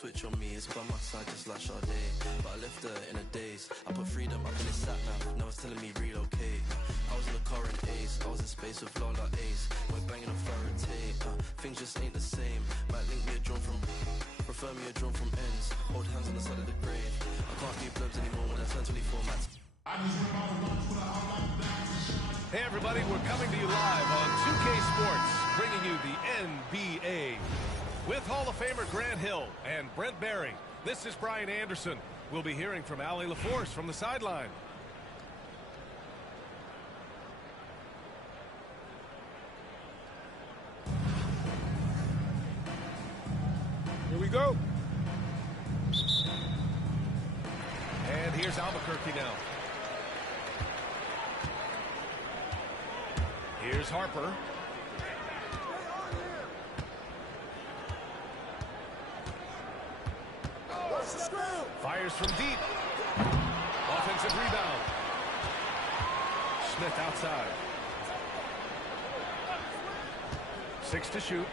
switch on me, it's by my side just like Sade. But I left her in a daze. I put freedom up in his sat nav, now it's telling me relocate. I was in the car in Ace, I was in space with Lola Ace. We're banging on Faraday, things just ain't the same. Might link me a drone from, prefer me a drone from ends. Hold hands on the side of the grave. I can't be blurred anymore when I turn 24 mats. Hey everybody, we're coming to you live on 2K Sports, bringing you the NBA. With Hall of Famer Grant Hill and Brent Barry, this is Brian Anderson. We'll be hearing from Allie LaForce from the sideline. Here we go. And here's Albuquerque now. Here's Harper. Fires from deep. Offensive rebound. Smith outside. 6 to shoot.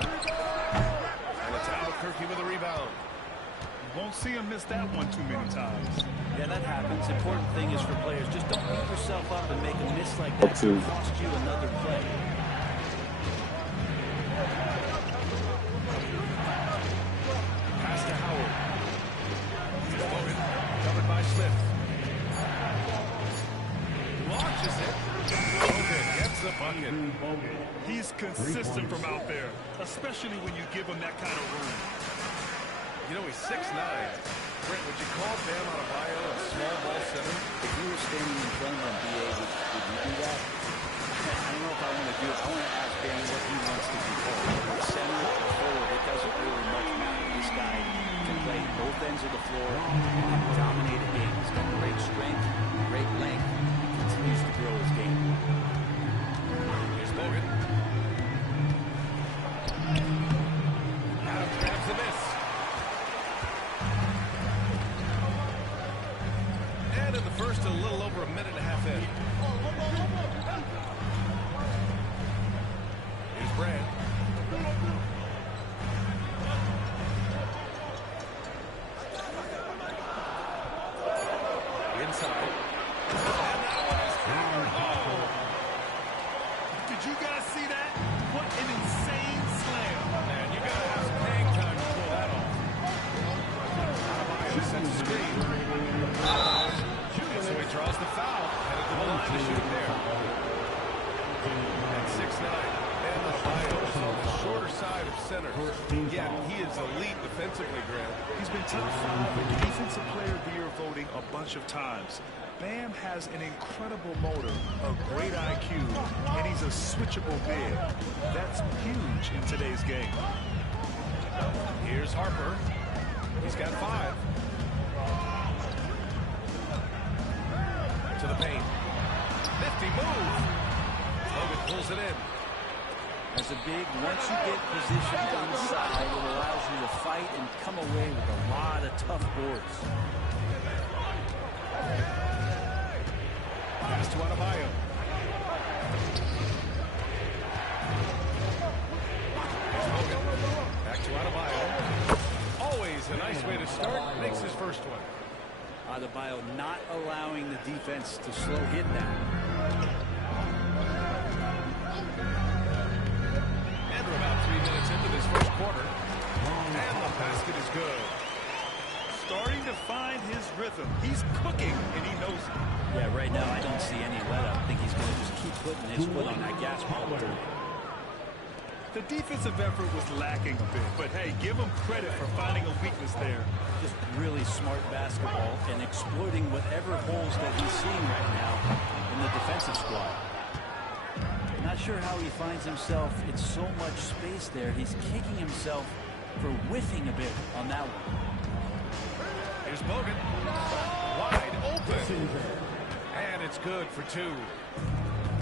And it's Albuquerque with a rebound. Won't see him miss that one too many times. Yeah, that happens. Important thing is for players, just don't beat yourself up and make a miss like that. It'll cost you another play. Pass to Howard. Logan, covered by Smith. Launches it. Logan gets the bucket. He's consistent from out there, especially when you give him that kind of room. You know, he's 6'9". Brent, would you call Bam Adebayo a small ball center? If you were standing in front of him, BA, would you do that? I don't know if I want to do it. I want to ask Bam what he wants to be called. Center or forward, it doesn't really much matter. This guy can play both ends of the floor and can dominate a game. He's got great strength, great length. He continues to grow his game. Here's Logan. Adams grabs the miss. And in the first, a little over a minute and a half in. Here's Brand. Inside. And that one is powered home. Did you guys see that? What an insane slam. Man, you gotta have some hang time to pull that off. Adebayo sets a screen. So he draws the foul. Headed to the line to shoot there. At 6'9". And Adebayo is on the shorter side of center. Yet he is elite defensively, Grant. He's been top 5 in Defensive Player of the Year voting a bunch of times. Bam has an incredible motor, a great IQ, and he's a switchable big. That's huge in today's game. Here's Harper. He's got 5. To the paint. Nifty move. Logan pulls it in. As a big, once you get positioned inside, it allows you to fight and come away with a lot of tough boards. Pass to Adebayo. Here's Logan. Back to Adebayo. Always a nice way to start. Makes his first one. Adebayo not allowing the defense to slow him down. And we're about 3 minutes into this first quarter. And the basket is good. Starting to find his rhythm. He's cooking, and he knows it. Yeah, right now I don't see any let up. I think he's going to just keep putting his foot on that gas pedal. The defensive effort was lacking a bit, but hey, give him credit for finding a weakness there. Just really smart basketball and exploiting whatever holes that he's seeing right now in the defensive squad. Not sure how he finds himself. It's so much space there. He's kicking himself for whiffing a bit on that one. Here's Bogan. Wide open. And it's good for 2.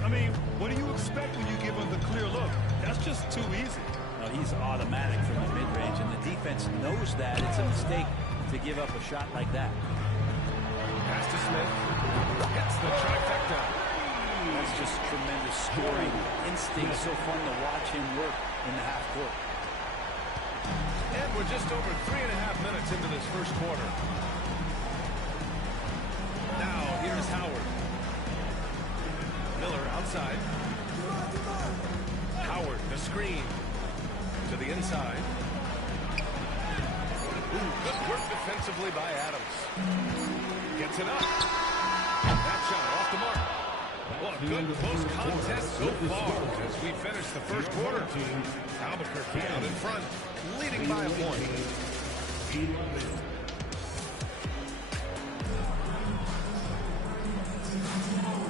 I mean, what do you expect when you give him the clear look? That's just too easy. No, he's automatic from the mid-range, and the defense knows that. It's a mistake to give up a shot like that. Pass to Smith. Hits the trifecta. That's just tremendous scoring instinct. So fun to watch him work in the half court. And And we're just over 3.5 minutes into this first quarter. Now, here's Howard. Miller outside. Howard, the screen. To the inside. Ooh, good work defensively by Adams. Gets it up. That shot off the mark. Well, a good close contest so far as we finish the first quarter. Albuquerque out in front, leading by a point.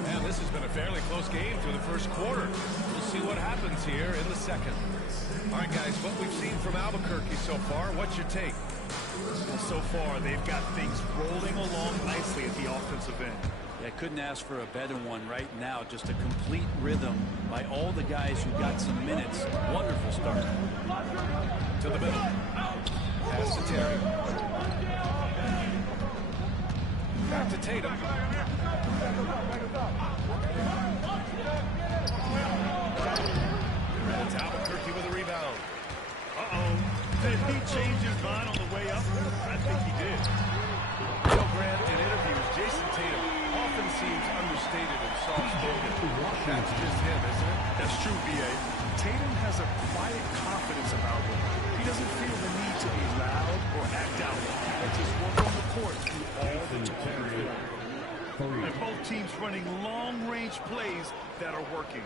And this has been a fairly close game through the first quarter. We'll see what happens here in the second. All right, guys, what we've seen from Albuquerque so far, what's your take? Well, so far, they've got things rolling along nicely at the offensive end. Yeah, couldn't ask for a better one right now. Just a complete rhythm by all the guys who got some minutes. Wonderful start. To the middle. Pass to Terry. Back to Tatum. And it's Albuquerque with a rebound. Uh-oh. Did he change his mind on the way up? I think he did. Joe Grant, in interviews, Jason Tatum often seems understated and soft-spoken. That's just him, isn't it? That's true, B.A. Tatum has a quiet confidence about him. He doesn't feel the need to be loud or act out. He just work on the court through all the talking. And both teams running long-range plays that are working.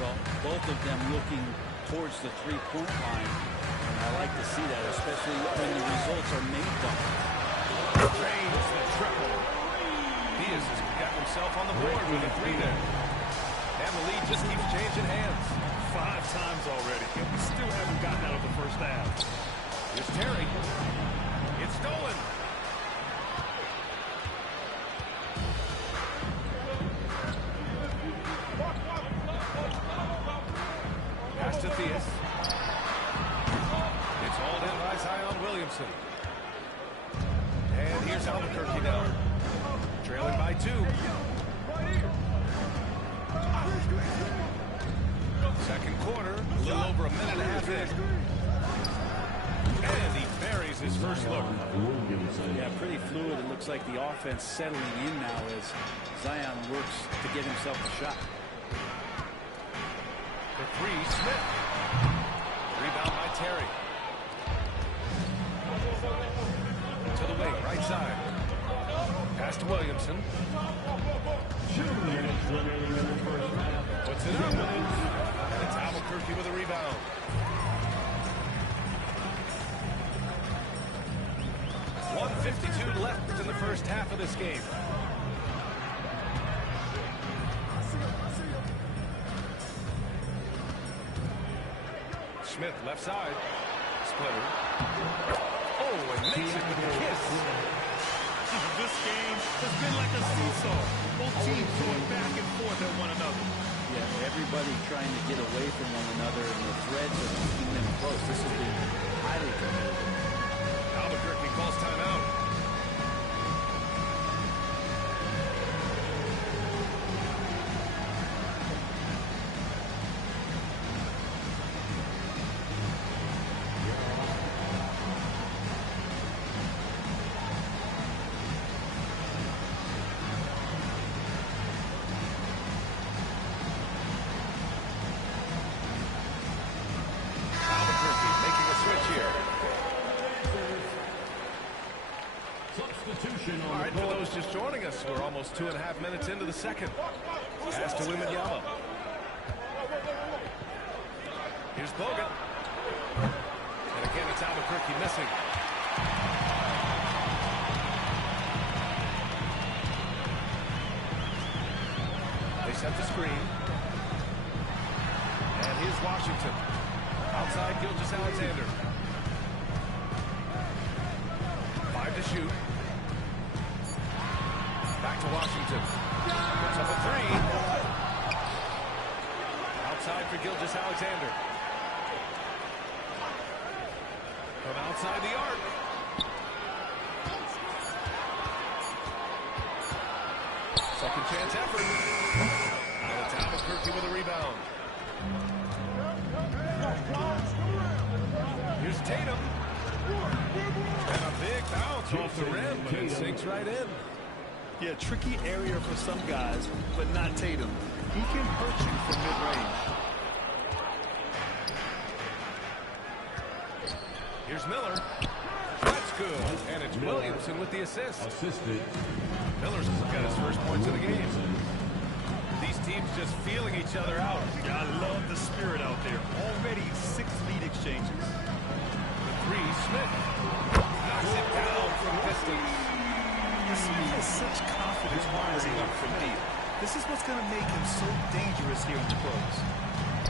Well, both of them looking towards the three-point line. And I like to see that, especially when the results are made done. Drains the triple. Diaz has got himself on the board with a three there. And the lead just keeps changing hands. 5 times already, and we still haven't gotten out of the first half. Here's Terry. It's stolen. Pass to Theus. It's hauled in by Zion Williamson. And here's Albuquerque now. Trailing by 2. Second quarter, a little over a minute and a half in. And he buries his first look. Yeah, pretty fluid. It looks like the offense settling in now as Zion works to get himself a shot. For 3, Smith. Rebound by Terry. To the wing, right side. Pass to Williamson. Puts it up. And it's Albuquerque with a rebound. .152 left in the first half of this game. Smith, left side. Splitter. Oh, and makes it with a kiss. This game has been like a seesaw. Both teams going back and forth at one another. Yeah, everybody trying to get away from one another, and the threads are keeping them close. This has been highly competitive. Albuquerque calls timeout. All right, for those just joining us, we're almost 2.5 minutes into the second. Pass to Wembanyama. Here's Bogut. And again, it's Albuquerque missing. They set the screen. And here's Washington. Outside, Gilgeous-Alexander. 5 to shoot. Back to Washington. Puts up a 3. Outside for Gilgeous-Alexander. From outside the arc. Second chance effort. And it's Albuquerque with a rebound. Here's Tatum. And a big bounce off the rim, but it sinks right in. Yeah, tricky area for some guys, but not Tatum. He can hurt you from mid-range. Here's Miller. That's good. And it's Williamson with the assist. Miller's got his first points of the game. These teams just feeling each other out. Yeah, I love the spirit out there. Already 6 lead exchanges. The three, Smith. Knocks it down from distance. Smith has such confidence rising up from deep. This is what's going to make him so dangerous here in the pros.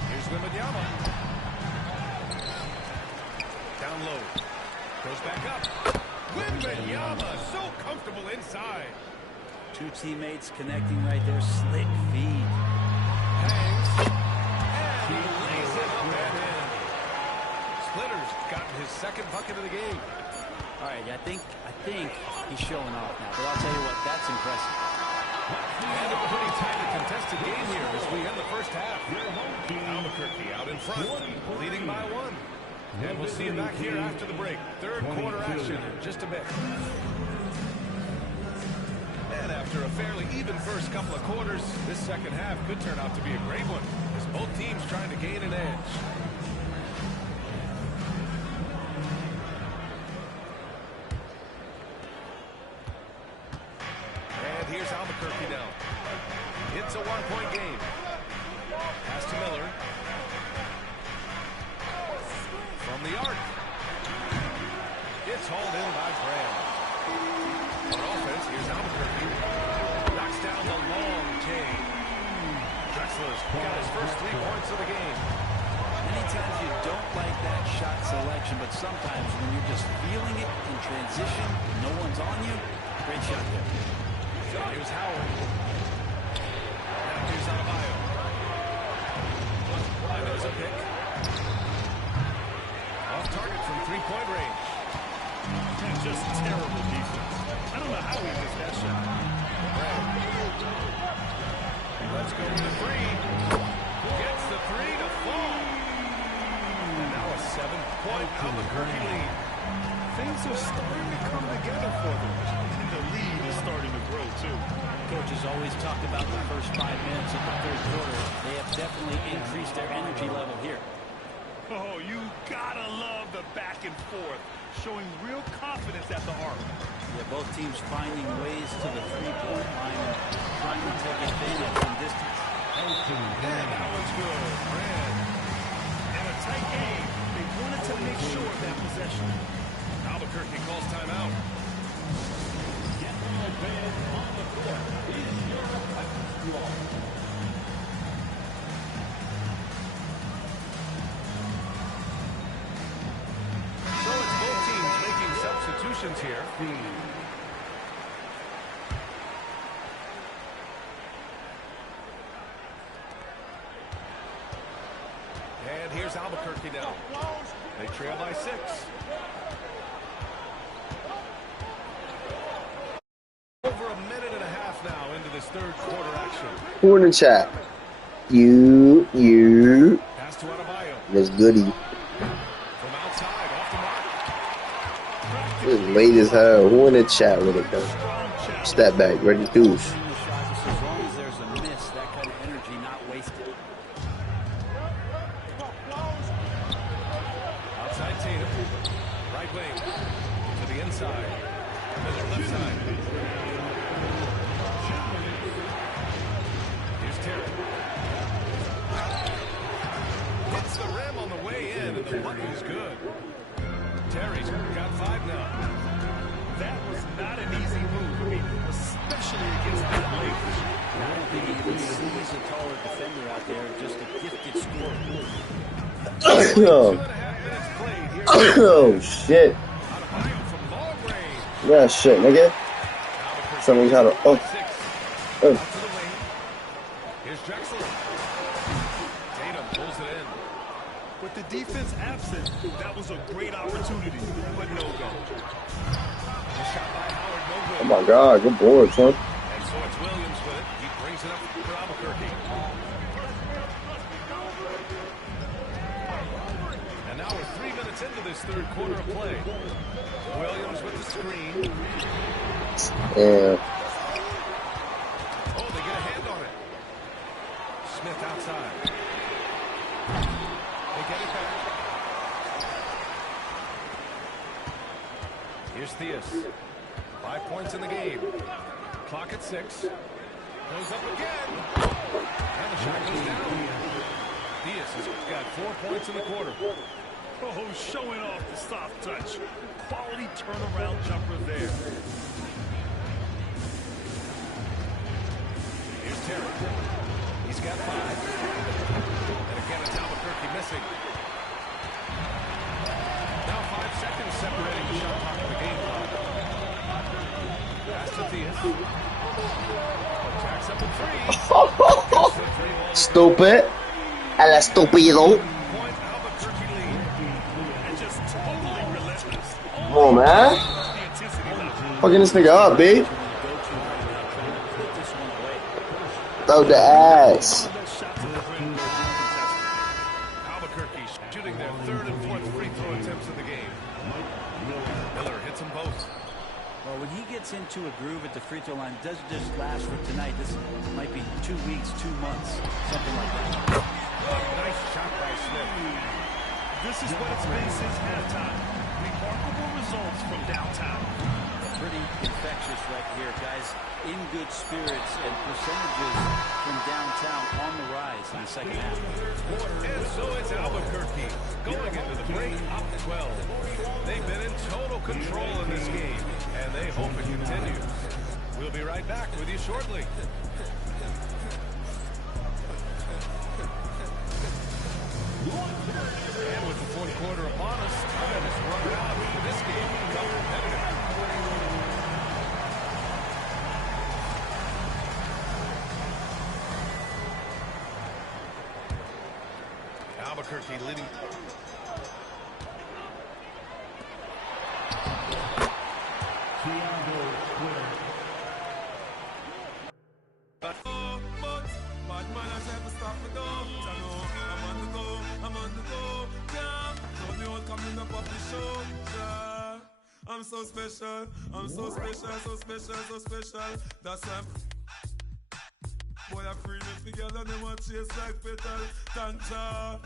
Here's Wembanyama. Down low. Goes back up. Wembanyama so comfortable inside. 2 teammates connecting right there. Slick feed. Hangs. And he lays it up and in. Splitter's gotten his second bucket of the game. All right, I think he's showing off now. But I'll tell you what, that's impressive. And a pretty tightly contested game here as we end the first half. Albuquerque out in front, leading by 1. And we'll see you back here after the break. Third quarter action in just a bit. And after a fairly even first couple of quarters, this second half could turn out to be a great one as both teams trying to gain an edge. And here's Albuquerque now. It's a 1-point game. Pass to Miller. From the arc. It's hauled in by Graham. On offense, here's Albuquerque. Knocks down the long J. Drexler's got his first 3 points of the game. Many times you don't like that shot selection, but sometimes when you're just feeling it in transition, no one's on you, great shot there. So here's Howard. Now here's Adebayo. And there's a pick. Off target from 3-point range. And just terrible defense. I don't know how he missed that shot. Let's go with the 3. Gets the 3 to fall. And now a 7-point Albuquerque lead. Things are starting to come together for them. And the lead is starting to grow, too. Coaches always talk about the first 5 minutes of the third quarter. They have definitely increased their energy level here. Oh, you gotta love the back and forth, showing real confidence at the arc. Yeah, both teams finding ways to the 3-point line and trying to take advantage from distance. And that one's good. Brand. In a tight game, they wanted to make sure of that possession. Albuquerque calls timeout. So it's both teams making substitutions here. And here's Albuquerque now. They trail by 6. Over a minute and a half now into this third quarter action. Who in the chat? You. Pass to Adebayo. That's goody. From outside, off the mark. It's late as hell. Who in the chat with it though? Step back, ready to douche. As long as there's a miss, that kind of energy not wasted. Outside Tatum. Right wing. To the inside. Miller left side. Here's Terry. Hits the rim on the way in, and the bucket is good. Terry's got 5 now. That was not an easy move, I mean, especially against that Lakers. I don't think he's a taller defender out there, just a gifted scorer. 2.5 minutes played here. Oh shit. Adebayo from long range. Yeah, shit, nigga. Somebody's how to. Oh. 6. Oh. Out to the wing. Here's Drexler. Tatum pulls it in. With the defense absent, that was a great opportunity, but no go. The shot by Howard, no good. Oh my god, good board, son. And so it's Williams with it. He brings it up for Albuquerque. And now we're 3 minutes into this third quarter of play. Williams with the screen. Yeah. Oh, they get a hand on it. Smith outside. They get it back. Here's Theus. 5 points in the game. Clock at 6. Goes up again. And the shot goes down. Theus has got 4 points in the quarter. Oh, showing off the soft touch. Quality turnaround jumper there. Here's Terry. He's got 5. And again, it's Albuquerque missing. Now 5 seconds separating the shot clock from the game clock. Pass to Theus. Jacks up a 3. Stupid. A la estúpido. Point Albuquerque lead. And just totally relentless. Come on, man. Fucking this nigga up, B. Throw the ass. Albuquerque shooting their 3rd and 4th free throw attempts of the game. Miller hits them both. Well, when he gets into a groove at the free throw line, it doesn't just last for tonight. This might be 2 weeks, 2 months, something like that. Nice shot by Smith. This is what it's been since halftime. Remarkable results from downtown. Pretty infectious right here, guys. In good spirits and percentages from downtown on the rise in the second half. And so it's Albuquerque going into the break up 12. They've been in total control in this game, and they hope it continues. We'll be right back with you shortly. And with the 4th quarter upon us, time is running out for this game to become competitive. Albuquerque leading. I'm so special, I'm so special, so special, so special. That's why boy, I free me together, they want chase like petal. Thank ya.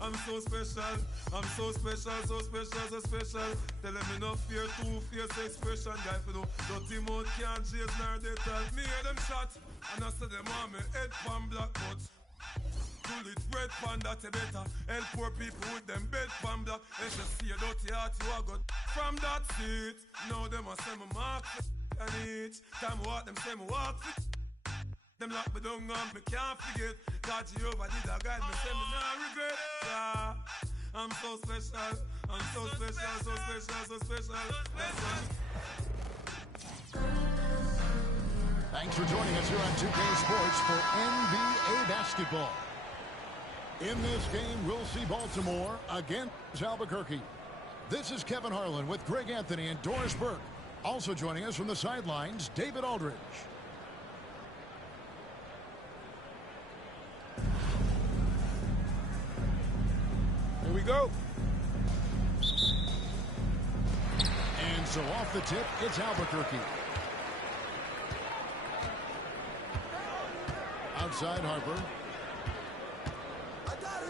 I'm so special, I'm so special, so special, so special. Tell them enough fear, two-face expression. Guy, for no dirty mouth can't chase nor they tell. Me hear them shot, and I say them on me head pan black nuts. Pull it red pan that you better. Help poor people with them bed pan black. They just see a dirty heart you are good. From that seat, now them a say me mark and each time I walk them say me walk fit. Them lock me down and me can't forget. God Jehovah did a guide me, say me nah regret. Yeah, I'm so special, I'm so special, so special, so special. Thanks for joining us here on 2K Sports for NBA basketball. In this game, we'll see Baltimore against Albuquerque. This is Kevin Harlan with Greg Anthony and Doris Burke. Also joining us from the sidelines, David Aldridge. Here we go. And so off the tip, it's Albuquerque. Outside Harper. I got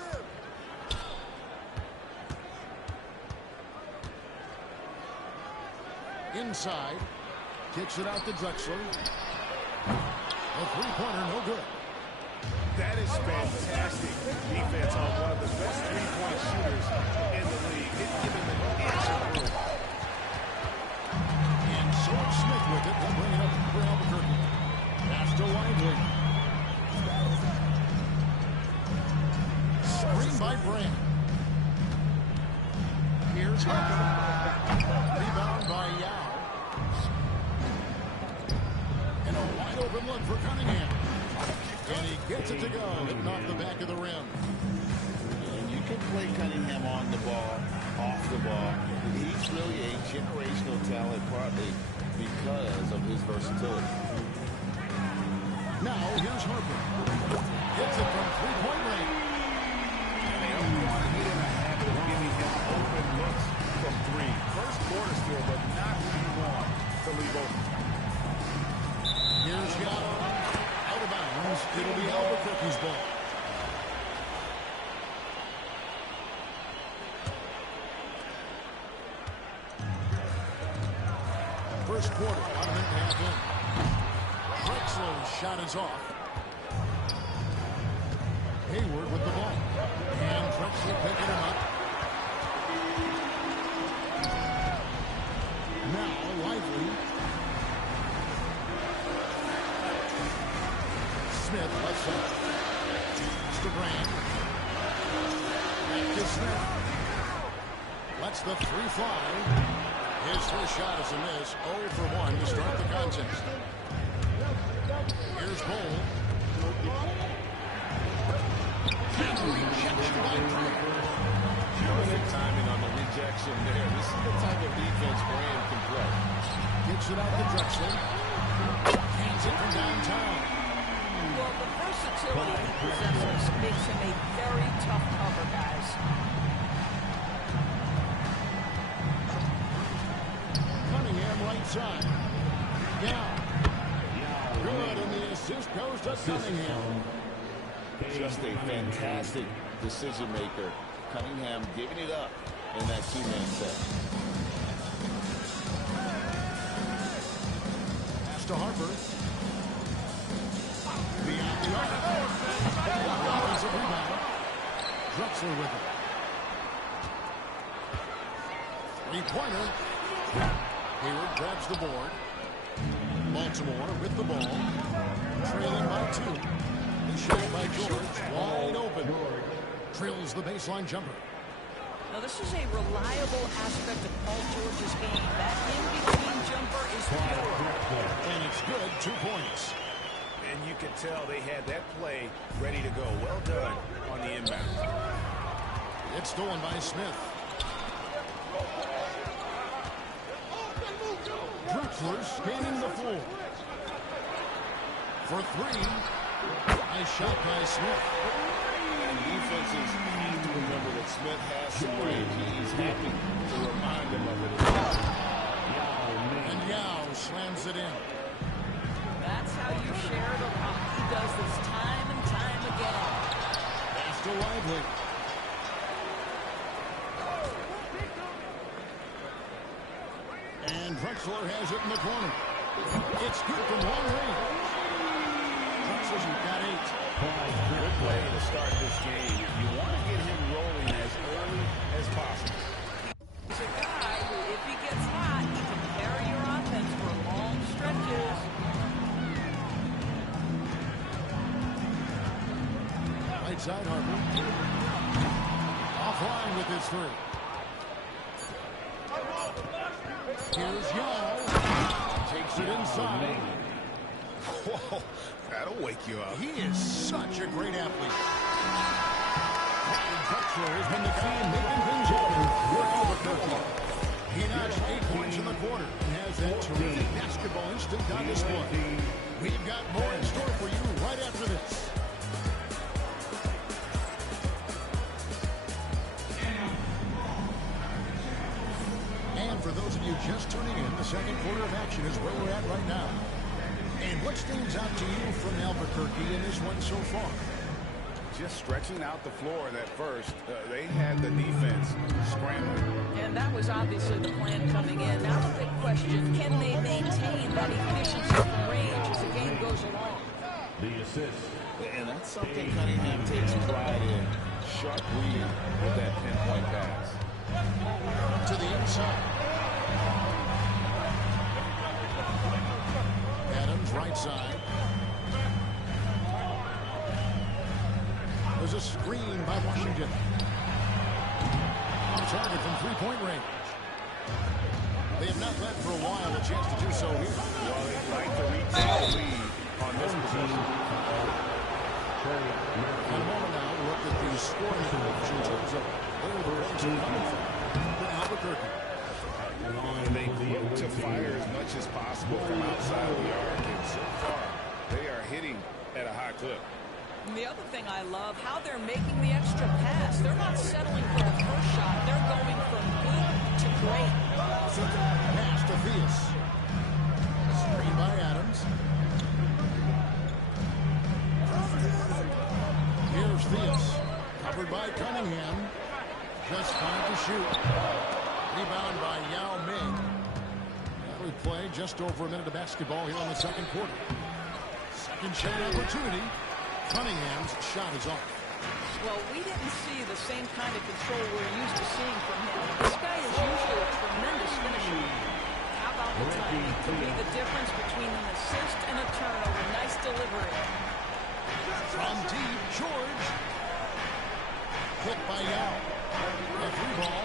him. Inside. Kicks it out to Drexler. A three-pointer, no good. That is fantastic defense on one of the best three-point shooters in the league. Didn't give him an inch of room. And so Smith with it. They'll bring it up for Albuquerque. Pass to Lively. Screen by Brand. Here's Harper. Rebound by Yao. And a wide open look for Cunningham. And he gets it to go, hitting off the back of the rim. And you can play Cunningham on the ball, off the ball. He's really a generational talent, partly because of his versatility. Now, here's Harper. Gets it from three-point range. And they don't want to get in a habit of giving him open looks from three. First quarter still, but not who you want to leave open. Here's Yao. Out of bounds. It'll be Albuquerque's ball. First quarter, 1 minute and a half in. Drexler's shot is off. Hayward with the ball. And Drexler picking him up. Now Lively. Smith left side. Brand. Back to Smith. Lets the three fly. His first shot is a miss. 0 for 1 to start the contest. Here's Bol. Perfect timing on the rejection there. This is the type of defense Brand can play. Gets it out to Drexler. Hands it from downtown. Well, the versatility he possesses makes him a very tough cover, guys. Right side. Yeah. Good, and the assist goes to Cunningham. Just a fantastic decision maker. Cunningham giving it up in that two-man set. Pass to Harper. Beyond the arc. Offensive rebound. Drexler with it. Three-pointer. Hayward grabs the board. Baltimore with the ball. Trailing by 2. The shot by George. Wide open. Drills the baseline jumper. Now this is a reliable aspect of Paul George's game. That in-between jumper is pure. And it's good. 2 points. And you can tell they had that play ready to go. Well done on the inbound. It's stolen by Smith. Drexler scanning the floor. For 3. Nice shot by Smith. And defenses need to remember that Smith has some range. He's happy to remind them of it. And Yao slams it in. That's how you share the rock. He does this time and time again. Pass to Lively. And Drexler has it in the corner. It's good from long range. Drexler's got 8. Good play to start this game. You want to get him rolling as early as possible. He's a guy who, if he gets hot, he can carry your offense for long stretches. Right side, Harper. Offline with his 3. Here's Yao. Takes it inside. Whoa, that'll wake you up. He is such a great athlete. Drexler has been the guy making things happen for Albuquerque. He notched 8 points in the quarter and has that terrific basketball instinct on display. We've got more in store for you right after this. For those of you just tuning in, the second quarter of action is where we're at right now. And what stands out to you from Albuquerque in this one so far? Just stretching out the floor that first. They had the defense scrambling. And that was obviously the plan coming in. Now the big question, can they maintain that efficiency from range as the game goes along? The assist. And that's something Cunningham takes pride in. Sharp read with that pinpoint pass. To the inside. Adams right side. There's a screen by Washington. On target from three-point range. They have not led for a while, a chance to do so here. Well, they'd like to retake the lead on this possession. In a moment now, we'll look at the scoring in terms of where the points are coming from. Albuquerque. And they look to fire as much as possible from outside of the arc, and so far they are hitting at a high clip. And the other thing I love, how they're making the extra pass. They're not settling for the first shot. They're going from good to great. Pass to Theus. Screen by Adams. Here's Theus. Covered by Cunningham. Just fine to shoot. Rebound by Yao Ming. Now we play just over a minute of basketball here in the second quarter. Second shot opportunity. Cunningham's shot is off. Well, we didn't see the same kind of control we're used to seeing from him. This guy is usually a tremendous finisher. How about the timing? Could be the difference between an assist and a turnover. Nice delivery. From deep, George. Hit by Yao. Referee ball.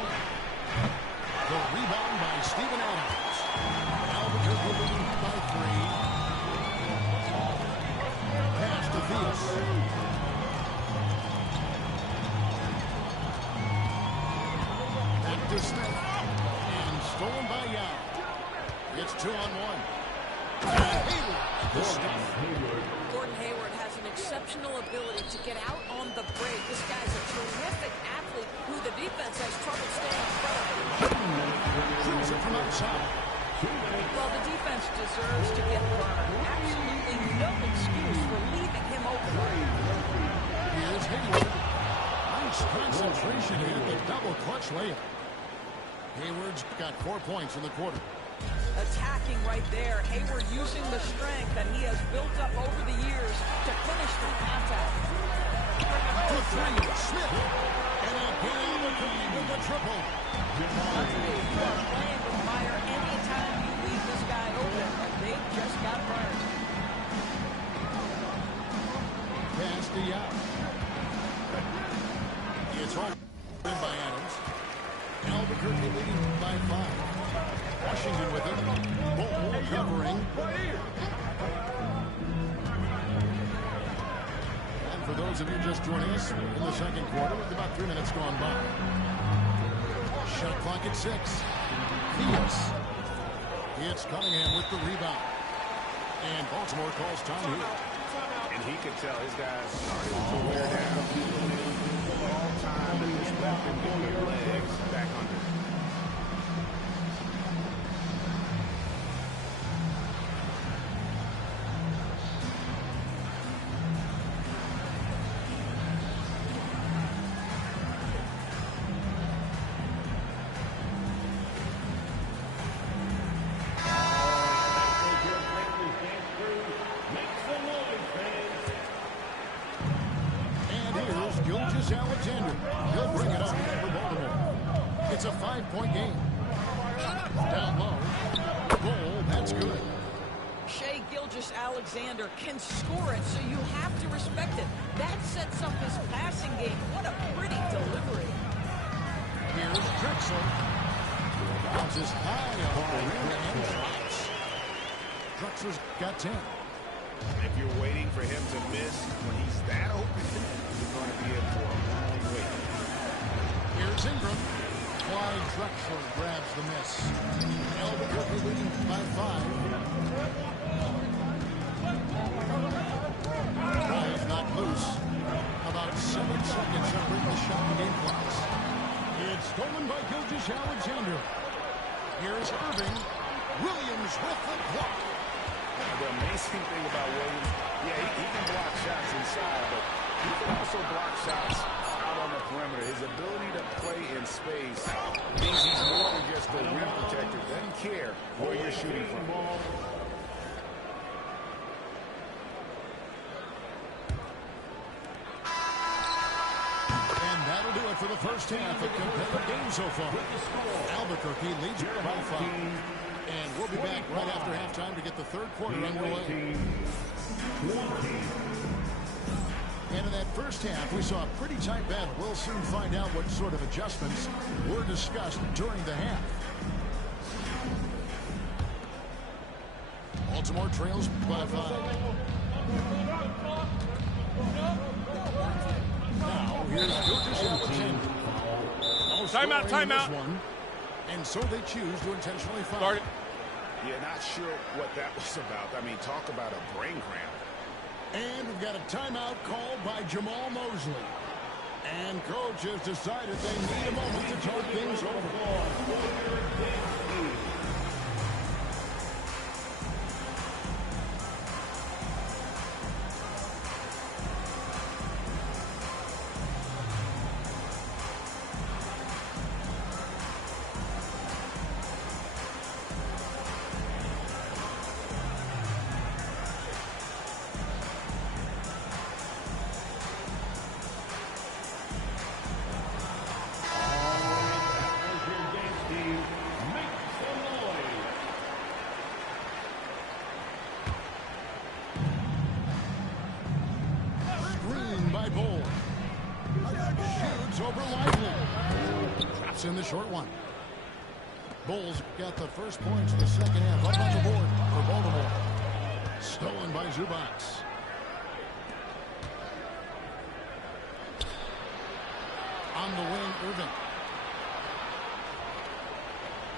The rebound by Steven Adams. Albuquerque leading by 3. Pass to Theus. Back to Smith. And stolen by Yao. It's 2-on-1. Gordon Hayward has an exceptional ability to get out on the break. This guy's a terrific athlete who the defense has trouble staying in front of. Cruiser from outside. Well, the defense deserves to get burned. Absolutely no excuse for leaving him open. Here's Hayward. Nice concentration here. The double clutch layup. Hayward's got 4 points in the quarter. Attacking right there. Hayward using the strength that he has built up over the years to finish the contact. For 3, Smith. And again, Albuquerque with the triple. I'll tell you, you are playing with fire anytime you leave this guy open. They just got burned. Pass to Yao. It's all by Adams. Albuquerque leading by 5. Washington with it. Ball covering. And for those of you just joining us in the second quarter, with about 3 minutes gone by. Shot clock at 6. Theus. It's Cunningham with the rebound. And Baltimore calls time here. And he could tell his guys started to wear down. All time and just let them get their legs back under. Alexander. He'll bring it up for Baltimore. It's a 5-point game. Down low. Goal, that's good. Shai Gilgeous-Alexander can score it, so you have to respect it. That sets up his passing game. What a pretty delivery. Here's Drexel. Bounces high off the rim and drops. Drexel's got 10. If you're waiting for him to miss when he's that open, you're going to be in for a long wait. Here's Ingram. Clyde Drexler grabs the miss. Albuquerque leading by 5. Ball is not loose. About 7 seconds separating the shot and game clocks. It's stolen by Gilgeous-Alexander. Here's Irving. Williams with the block. The amazing thing about Williams, he can block shots inside, but he can also block shots out on the perimeter. His ability to play in space means he's more than just a rim protector. Doesn't care where you're shooting from. And that'll do it for the first half. A competitive game so far. Albuquerque leads by 5. And we'll be back right after halftime to get the third quarter underway. And in that first half, we saw a pretty tight battle. We'll soon find out what sort of adjustments were discussed during the half. Baltimore trails by 5. Now, here's Gilgeous-Alexander. Timeout. And so they choose to intentionally foul. Yeah, not sure what that was about. I mean, talk about a brain cramp. And we've got a timeout called by Jamal Mosley. And coach has decided they need a moment to talk things over. In the short one. Bulls got the first points in the second half up on the board for Baltimore. Stolen by Zubac. On the wing, Irving.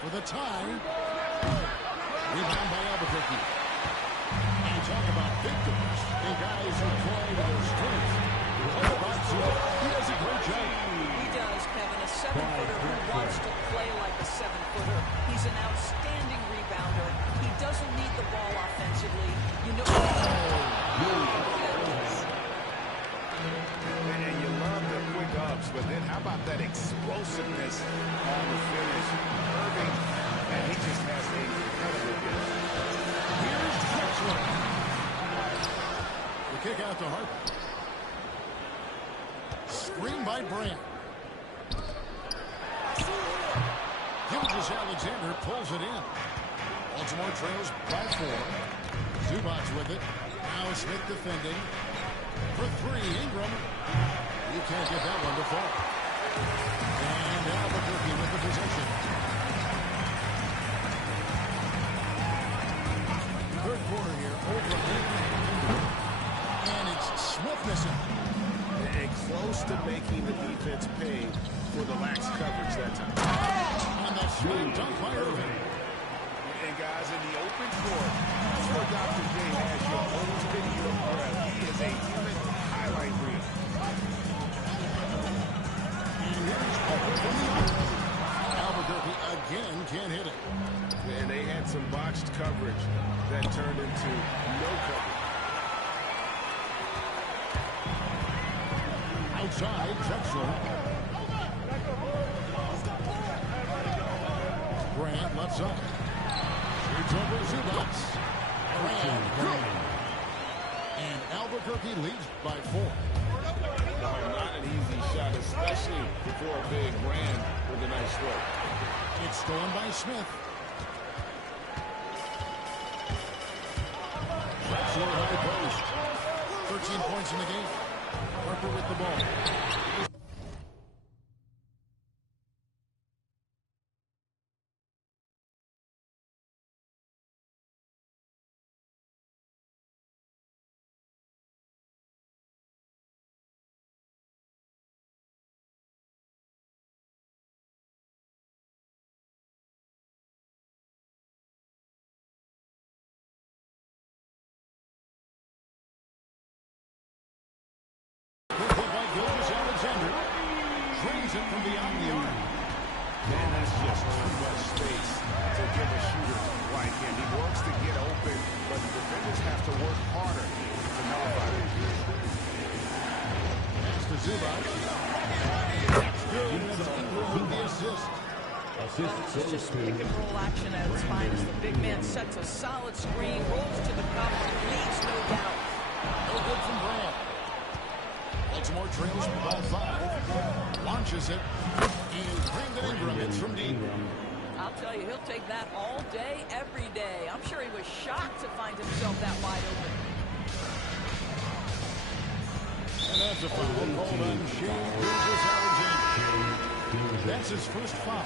For the tie. Rebound by Albuquerque. And talk about victims and guys who play to their strength. He does a great job. He does, Kevin. A 7-footer who wants to play like a 7-footer. He's an outstanding rebounder. He doesn't need the ball offensively. You know. And you love the quick ups, but then how about that explosiveness on the finish? Irving, and he just has a incredible game. Here's Drexler. The kick out to Harper. Screen by Brand. Gilgeous-Alexander pulls it in. Baltimore trails by 4. Zubac with it. Now Smith defending. For 3, Ingram. You can't get that one to fall. And Albuquerque with the possession. Third quarter here. Over and it's Smith missing. And close to making the defense pay for the lax coverage that time. On the swing dunk by Irving. And guys, in the open court, that's where Dr. J has you holding your breath. He is a human highlight reel. And here's Albuquerque again can't hit it. And they had some botched coverage that turned into no coverage. Outside, Drexler. Grant left side. Shoots over Zubac. Grant. And Albuquerque leads by 4. Not an easy shot, especially for a big Grant with a nice stroke. It's stolen by Smith. Drexler high post. 13 points in the game. Harper with the ball. Gilgeous-Alexander drains it from beyond the arc. Man, that's just too much space to give a shooter like him. He works to get open, but the defenders have to work harder to nullify it. Pass to Zubac. Ingram with the assist. This is just pick and roll action at its finest. The big man sets a solid screen, rolls to the cup, leads no doubt. No good from Grant. Baltimore trails by 5. Launches it. And Brandon Ingram hits from deep. I'll tell you, he'll take that all day, every day. I'm sure he was shocked to find himself that wide open. And that's a foul called on Shai Gilgeous-Alexander. That's his first foul.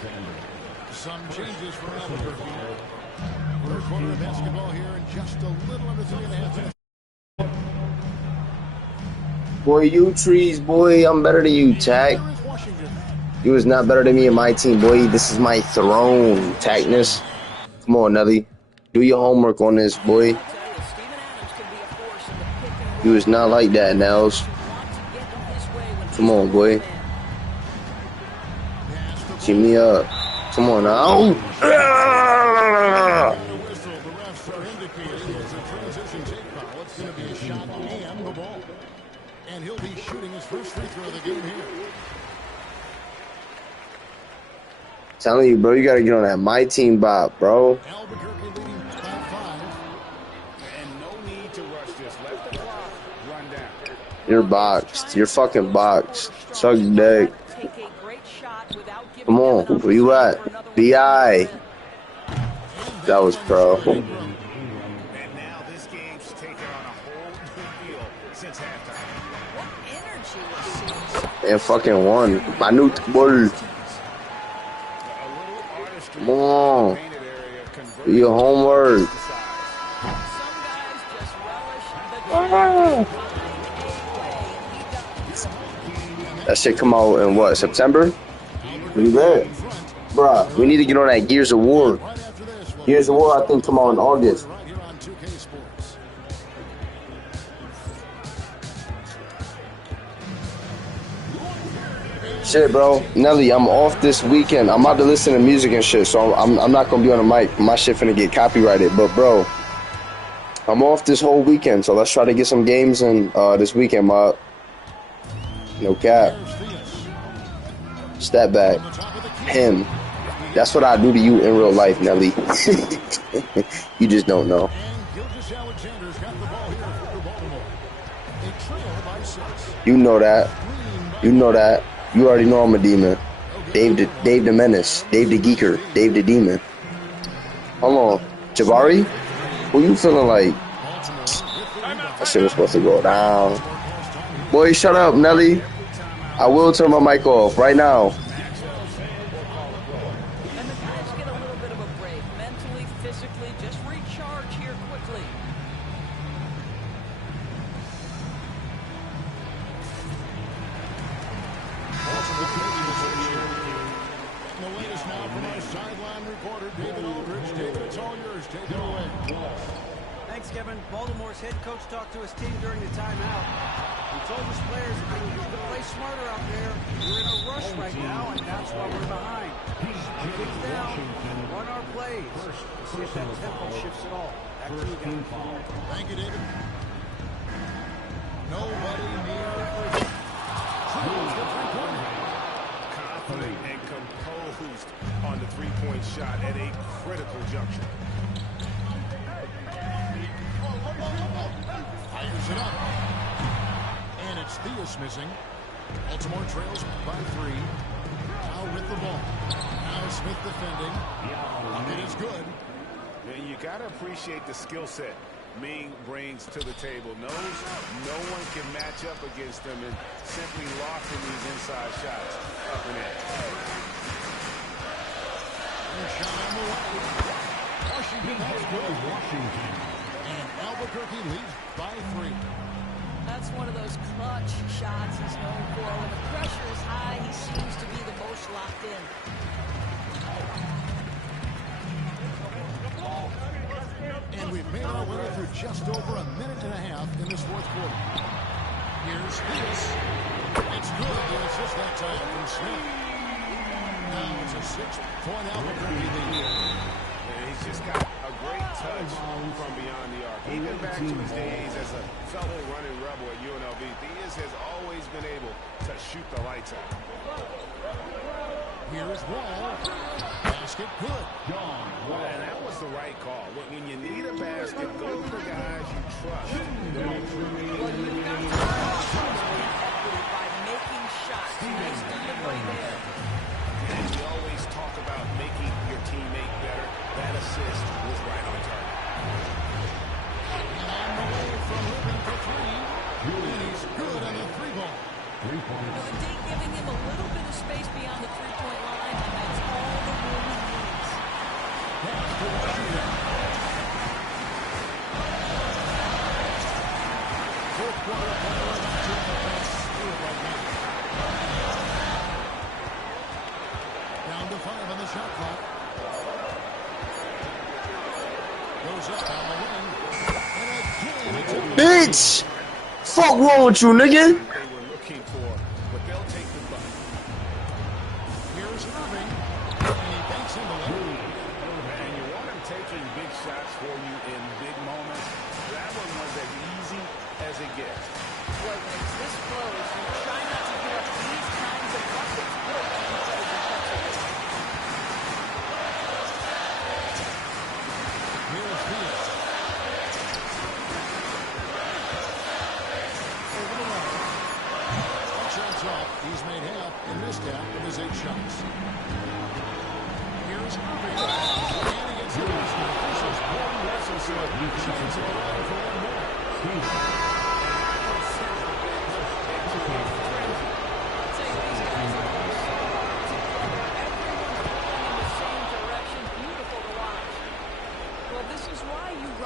Some changes for Albuquerque. Third quarter of basketball here in just a little under 3.5 minutes. Boy, you trees, boy, I'm better than you, Tack. You is not better than me and my team, boy. This is my throne, Tackness. Come on, Nelly. Do your homework on this, boy. I'll tell you, Steven Adams can be a force in the pick and You was not like that, Nels. Come on, boy. Keep me up. Come on now. And he'll be shooting his first free throw of the game here. Telling you, bro, you gotta get on that my team bop, bro. Albuquerque leading by 5. And no need to rush this. Let the clock run down. You're boxed. You're fucking boxed. Suck dick. Come on, where you at? B.I. That was pro. And now this game's taken on a whole new feel since halftime. And fucking won. Manute Bull. Come on. Do your homework. That shit come out in what, September? We ready? Bruh, we need to get on that Gears of War. Gears of War, I think, come out in August. Shit, bro. Nelly, I'm off this weekend. I'm about to listen to music and shit, so I'm not gonna be on the mic. My shit finna get copyrighted. But, bro, I'm off this whole weekend, so let's try to get some games in this weekend, Mob. No cap. Step back. Him. That's what I do to you in real life, Nelly. You just don't know. You know that. You know that. You already know I'm a demon. Dave the Menace. Dave the Geeker. Dave the Demon. Hold on. Jabari? Who you feeling like? That shit was supposed to go down. Boy, shut up, Nelly. I will turn my mic off right now. And the guys get a little bit of a break. Mentally, physically, just recharge here quickly. The latest now from our sideline reporter, David Aldridge. David, it's all yours. Take it away. Thanks, Kevin. Baltimore's head coach talked to his team during the timeout. He told his players that they need to play smarter out there. We're in a rush right now, and that's why we're behind. Keep things down, run our plays. Let's see if that tempo shifts at all. Back to you guys. Thank you, David. Nobody near. Confident and composed on the three-point shot at a critical juncture. Fires it up. And it's Theus missing. Baltimore trails by 3. Now with the ball. Now Smith defending. It is good. And you got to appreciate the skill set Ming brings to the table. Knows no one can match up against him and simply lofting these inside shots up and in. Shot on the way. Washington has good. And Albuquerque leads by 3. That's one of those clutch shots he's known for. When the pressure is high, he seems to be the most locked in. And we've made our way through just over a minute and a half in this fourth quarter. Here's Theus. It's good. The assist that time from Smith. Now it's a 6-point Albuquerque lead. He's just got a great touch from beyond the arc. Even back to his days as a fellow running rebel at UNLV, Theus has always been able to shoot the lights out. Here's Wall. Basket good. And that was the right call. When you need a basket, go to the guys you trust. Well, you've got to equity by making shots. Nice delivery there. And we always talk about making your teammate better. That assist was right on target. On the way from Rubin for 3. And he's good on the 3-ball. The D giving him a little bit of space beyond the three-point line, and that's all the room he needs. That's for Washington. Fourth quarter player about to defense. Do it right now. Down to 5 on the shot clock. Goes up on the wing. And again, it's a Bitch! Fuck wrong with you, nigga? They were looking for, but they'll take the buck. Here's Irving. And he banks into it. And you want him taking big shots for you in big moments. That one was as easy as it gets. Boy, when it's this close, you try not to give up these kinds of buckets. Good defensive defensive. Here's Fields. Over the line. Shots off. He's made half and missed half of his 8 shots. Here's Irving. And he gets the basket. Officials blowing whistles. Shots on the line for one more.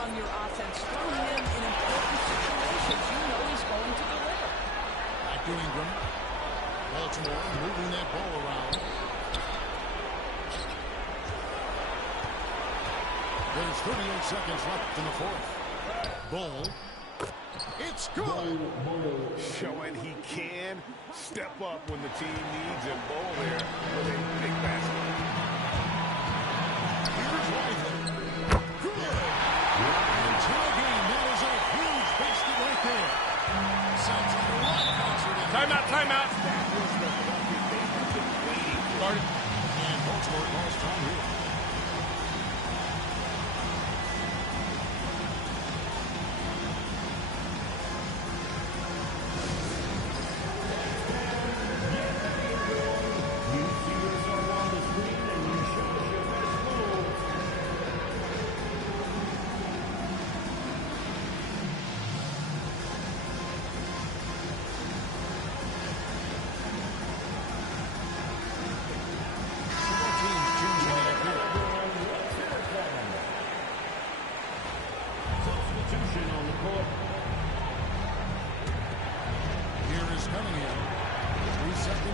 Your offense through him in important situations. You know he's going to deliver. Back to Ingram. Baltimore moving that ball around. There's 38 seconds left in the fourth. Ball. It's good. Showing he can step up when the team needs him. Ball there with a big basket. Here's Lively. Good. And tie game. That is a huge basket right there. Sounds like a rock concert. Timeout, timeout. That was the bucket they have been waiting for. And Baltimore calls time here.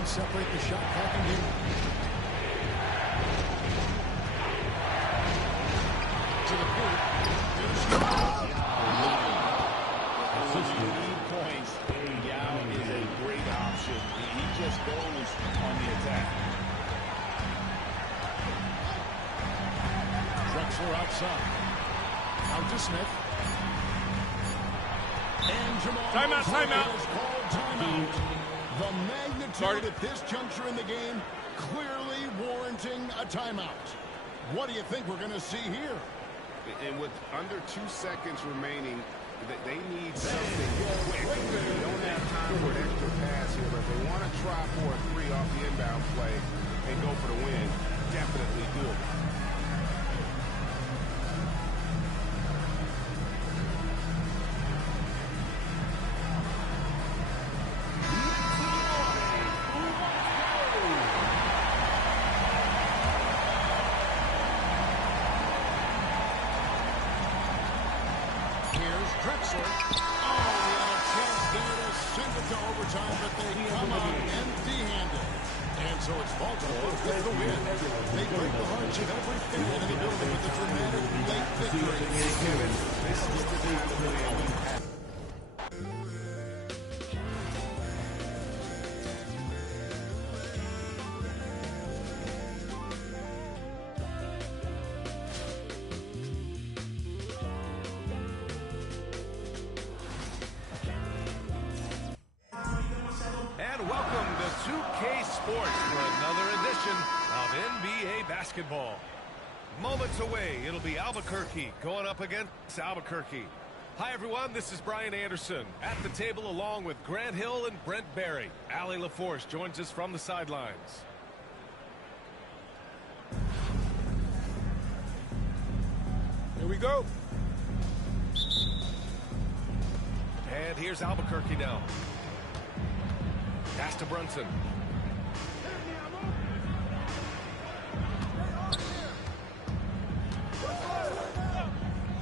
Separate the shot clock and game. To the point. When you need points, Yao is a great option. He just goes on the attack. Drexler outside. Out to Smith. And Jamal Timeout, timeout. has called timeout. The magnitude at this juncture in the game clearly warranting a timeout. What do you think we're going to see here? And with under 2 seconds remaining, they need something quick. They don't have time for an extra pass here, but if they want to try for a 3 off the inbound play and go for the win, definitely doable. Drexler. Oh, he had a chance there to send it to overtime, but they come out empty-handed. And so it's Baltimore with the win. They break the hearts of every fan in the building with a dramatic late victory. This is the time to play. Basketball. Moments away, it'll be Albuquerque going up against Albuquerque. Hi, everyone. This is Brian Anderson at the table along with Grant Hill and Brent Barry. Allie LaForce joins us from the sidelines. Here we go. And here's Albuquerque now. Pass to Brunson.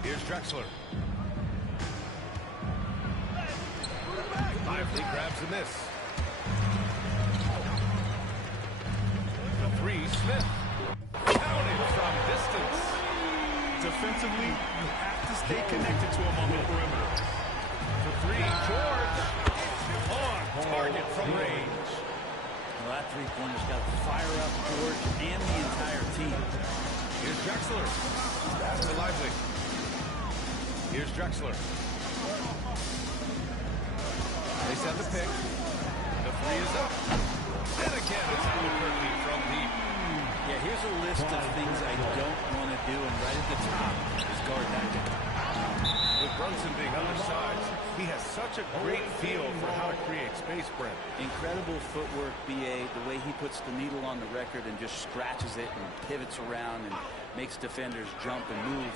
Here's Drexler. Lively grabs a miss. The 3, Smith. Counted from distance. Defensively, you have to stay connected to him on the perimeter. For for three. George on target from range. Well, that three-pointer's got to fire up George and the entire team. Here's Drexler. Pass to Lively. Here's Drexler. They set the pick. The three is up. And again, it's Albuquerque from deep. Yeah, here's a list of things I don't want to do, and right at the top is guard that guy. With Brunson being undersized, he has such a great feel for how to create space, Brent. Incredible footwork, B.A. The way he puts the needle on the record and just scratches it and pivots around and makes defenders jump and move.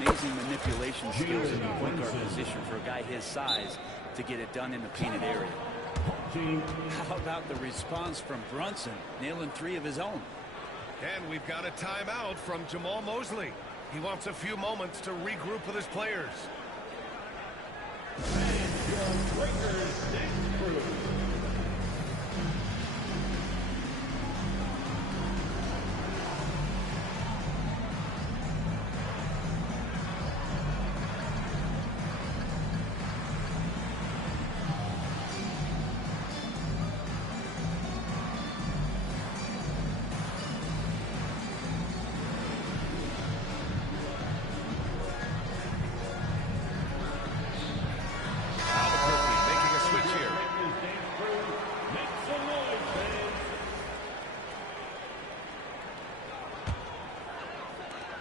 Amazing manipulation skills in the point guard position for a guy his size to get it done in the painted area. How about the response from Brunson, nailing three of his own? And we've got a timeout from Jamal Mosley. He wants a few moments to regroup with his players.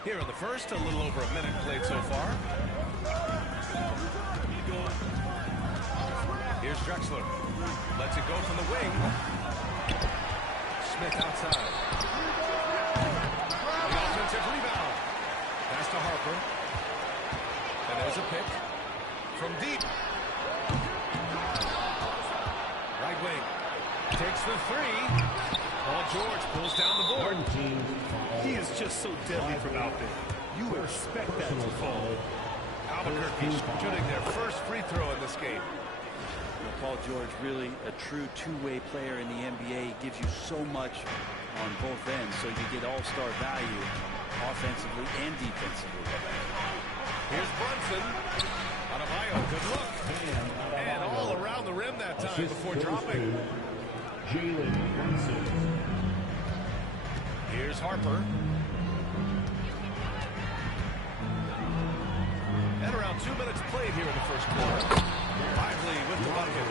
Here in the first, a little over a minute played so far. Here's Drexler. Lets it go from the wing. Smith outside. The offensive rebound. Pass to Harper. And there's a pick. From deep. Right wing. Takes the three. Paul George pulls down the board. He is just so deadly from out there. You would expect that to fall. Albuquerque shooting their first free throw in this game. Well, Paul George, really a true two-way player in the NBA. He gives you so much on both ends, so you get all-star value offensively and defensively. Here's Brunson. Adebayo, good look. And all around the rim that time before dropping. Jalen Brunson. Here's Harper. And around 2 minutes played here in the first quarter. Lively with the bucket.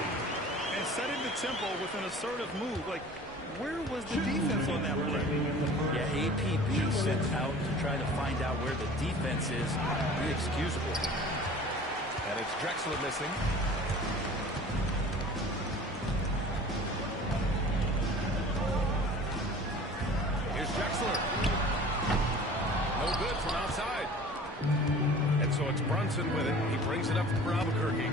And setting the tempo with an assertive move. Like, where was the defense on that play? Yeah, APB sent out to try to find out where the defense is. Inexcusable. And it's Drexler missing. Here's Drexler. No good from outside. And so it's Brunson with it. He brings it up for Albuquerque.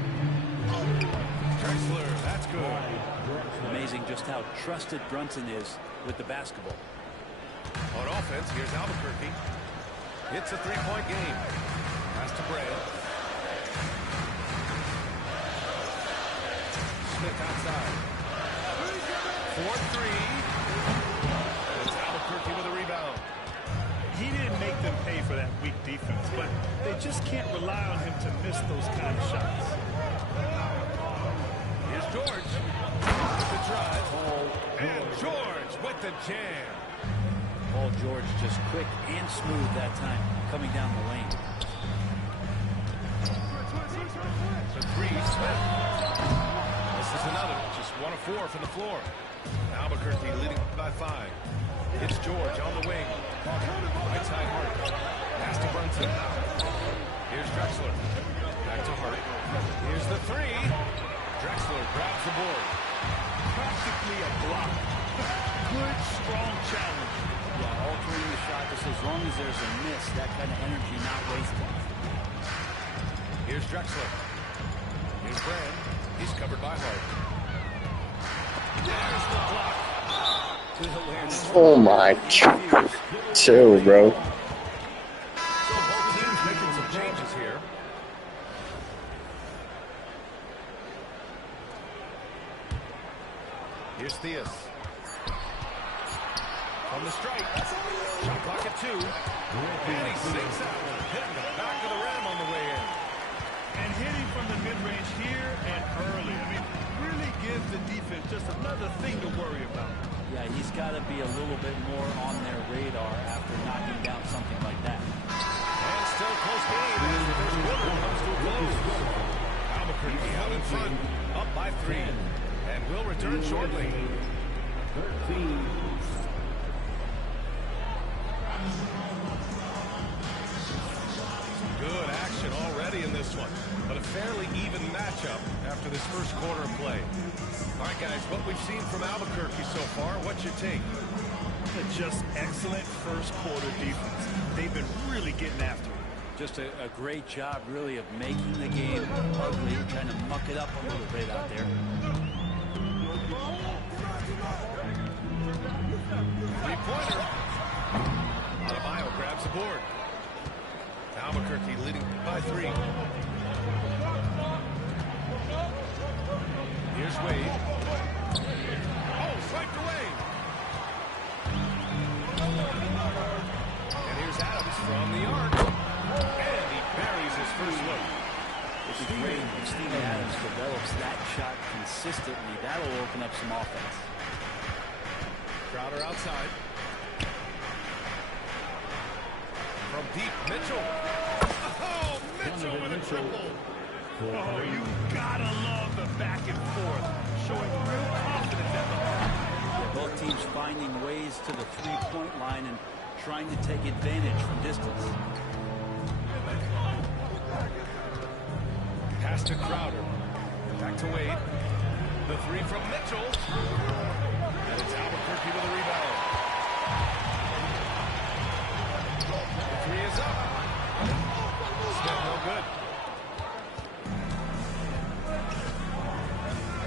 Drexler, that's good. Amazing just how trusted Brunson is with the basketball. On offense, here's Albuquerque. It's a three-point game. Pass to Brad. Smith outside. 4-3. It's Albuquerque with a rebound. He didn't make them pay for that weak defense, but they just can't rely on him to miss those kind of shots. Here's George with the drive. And George with the jam. Paul George just quick and smooth that time, coming down the lane. The three, Smith. This is another, just 1 of 4 from the floor. Albuquerque leading by 5. It's George on the wing. Right side Hart. Pass to Brunson. Here's Drexler. Back to Hart. Here's the three. Drexler grabs the board. Practically a block. Good, strong challenge. Yeah, altering the shot just as long as there's a miss, that kind of energy not wasted. Here's Drexler. Here's Brand. He's covered by Hart. There's the block. Good awareness. Oh my God. Chill, bro. So both teams making some changes here. Here's Theus. From the strike. Shot clock at 2. And he sinks out. Hitting the back of the rim on the way in. And hitting from the mid-range here be a little bit more on their radar after knocking down something like that. And still close game as the first quarter comes to a close. Albuquerque out in front, up by 3. And will return shortly. 13. Good action already in this one, but a fairly even matchup after this first quarter of play. All right, guys, what we've seen from Albuquerque so far, what's your take? Just excellent first quarter defense. They've been really getting after it. Just a great job, really, of making the game ugly, trying to muck it up a little bit out there. Three-pointer. Adebayo grabs the board. Albuquerque leading by 3. Here's Wade. Oh, swiped away. And here's Adams from the arc. And he buries his first look. It's great when Steven Adams develops that shot consistently. That'll open up some offense. Crowder outside. From deep, Mitchell. Oh, Mitchell with a triple. Oh, you gotta love the back and forth. Showing real confidence at the line. Both teams finding ways to the three-point line and trying to take advantage from distance. Pass to Crowder. Back to Wade. The 3 from Mitchell. And it's Albuquerque with a rebound. The 3 is up. Smith no good.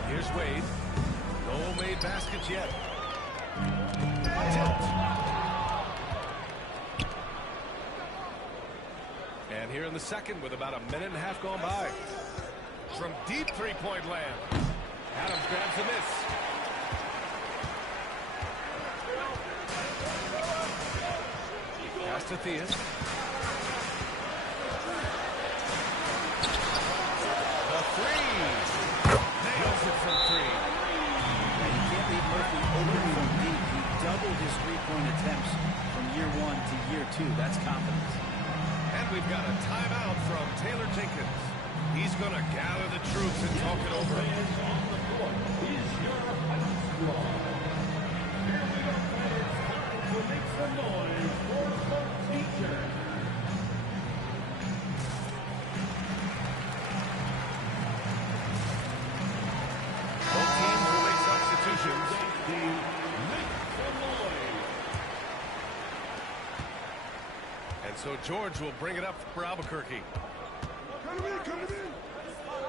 Here's Wade. No made baskets yet. Tilt. And here in the second with about a minute and a half gone by. From deep three-point land. Adams grabs the miss. Pass to Theus. The 3. Nails it from 3. And you can't leave Murphy open from deep. He doubled his three-point attempts from year 1 to year 2. That's confidence. And we've got a timeout from Taylor Jenkins. He's going to gather the troops and talk it over. Both teams will make substitutions. And so George will bring it up for Albuquerque.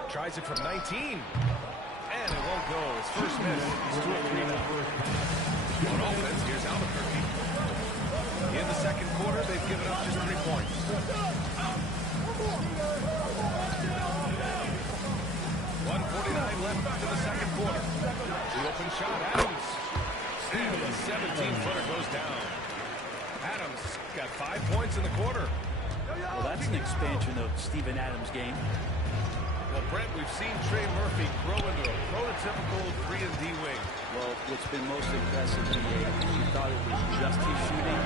Tries it from 19. And it won't go. His first miss. He's 2 of 3 now. On offense, here's Albuquerque. In the second quarter, they've given up just 3 points. 1:49 left in the second quarter. The open shot, Adams. And the 17-footer goes down. Adams got 5 points in the quarter. Well, that's an expansion of Steven Adams' game. Well, Brent, we've seen Trey Murphy grow into a prototypical 3-and-D wing. Well, what's been most impressive to me, you thought it was just his shooting.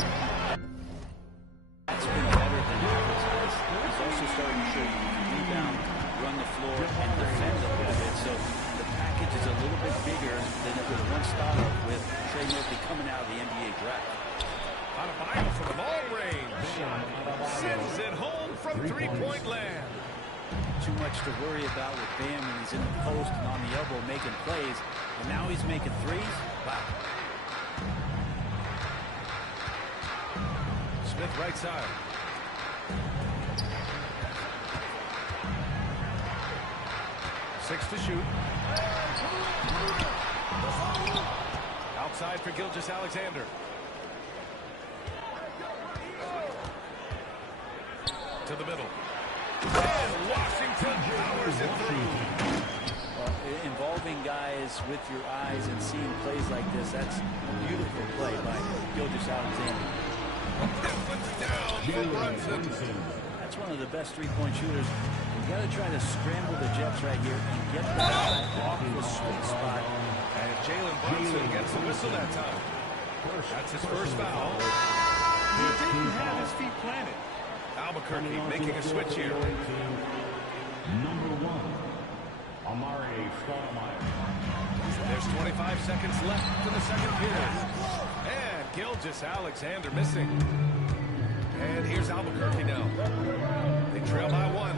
That's been better than average. He's also starting to show you can rebound, run the floor, and defend a little bit. So the package is a little bit bigger than it was once thought of with Trey Murphy coming out of the NBA draft. Adebayo from long range. Sends it home from three-point land. Too much to worry about with Bam when he's in the post and on the elbow making plays. And now he's making threes. Wow. Smith right side. Six to shoot. Outside for Gilgeous-Alexander. To the middle. And Washington powers it through. Well, involving guys with your eyes and seeing plays like this, that's a beautiful play by Gilgeous-Alexander. That's one of the best three-point shooters. You got to try to scramble the Jets right here and get that guy off the sweet spot. And Jalen Brunson gets the whistle that time. That's his first foul. He didn't have his feet planted. Albuquerque making a switch here. Number 1, Amari Stoudemire. There's 25 seconds left in the second period. And Gilgeous-Alexander missing. And here's Albuquerque now. They trail by 1.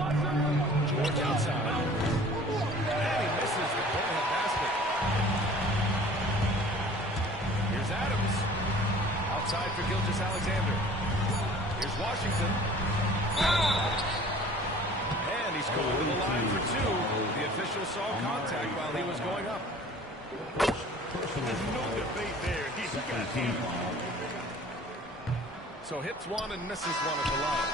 George outside. And he misses the go-ahead basket. Here's Adams. Outside for Gilgeous-Alexander. Here's Washington. And he's going to the line for 2. The official saw contact while he was going up. There's no debate there. He got hit. So hits 1 and misses 1 at the line.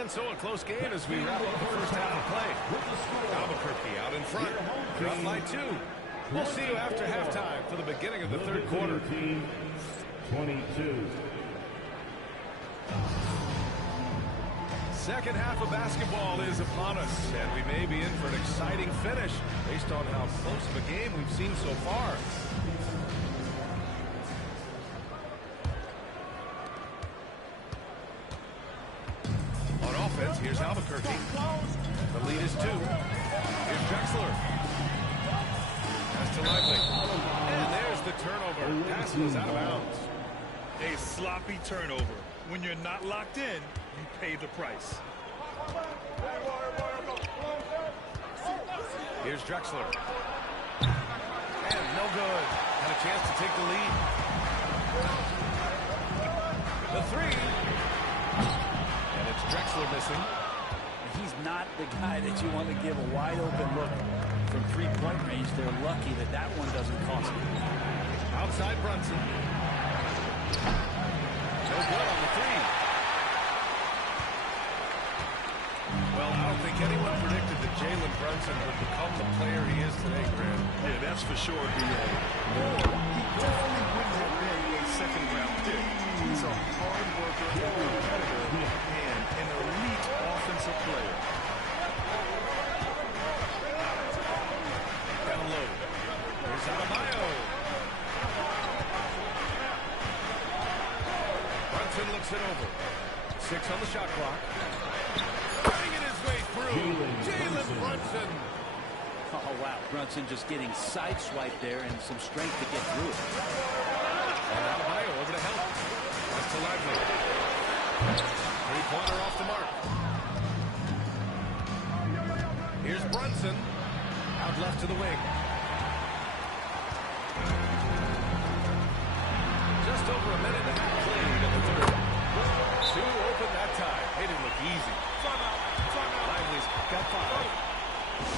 And so a close game as we wrap up the first half of play. Albuquerque out in front. They're up by 2. We'll see you after halftime for the beginning of the third quarter. 22. Second half of basketball is upon us, and we may be in for an exciting finish based on how close of a game we've seen so far. On offense, here's Albuquerque. The lead is 2. Here's Drexler. Pass to Lively. And there's the turnover. Pass was out of bounds. A sloppy turnover. When you're not locked in, you pay the price. Here's Drexler. And no good. Had a chance to take the lead. The 3. And it's Drexler missing. He's not the guy that you want to give a wide open look from three-point range. They're lucky that that one doesn't cost them. Outside Brunson. No good on the 3. Well, I don't think anyone predicted that Jalen Brunson would become the player he is today, Grant. Yeah, that's for sure, B.A. Or he definitely wouldn't have been a second-round pick. He's a hard worker, a competitor, and an elite offensive player. Down low. Here's Adebayo. Brunson looks it over. 6 on the shot clock. Banging his way through. Jalen Brunson. Oh, wow. Brunson just getting sideswiped there and some strength to get through it. And Adebayo over to help. That's to Lively. Three-pointer off the mark. Here's Brunson. Out left to the wing. Just over a minute and a half played in the third. 2 open that time. They didn't look easy. Lively's got 5.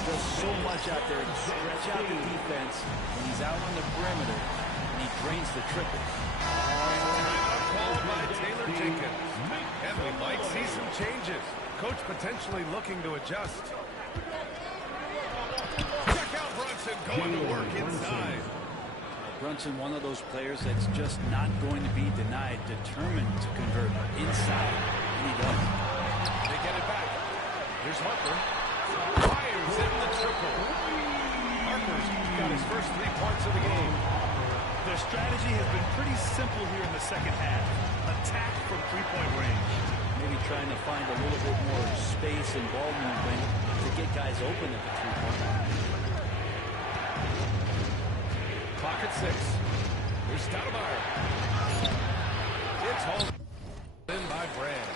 Does so much out there to stretch out the defense when he's out on the perimeter, and he drains the triple. Timeout called by Taylor Jenkins. And we might see some changes. Coach potentially looking to adjust. Check out Brunson going to work inside. Brunson, one of those players that's just not going to be denied, determined to convert inside, and he does. They get it back. Here's Harper. Fires in the triple. Harper's got his first 3 points of the game. The strategy has been pretty simple here in the second half. Attack from three-point range. Maybe trying to find a little bit more space and ball movement to get guys open at the three-point line. Clock at 6. Here's Stoudemire. It's home in by Brand.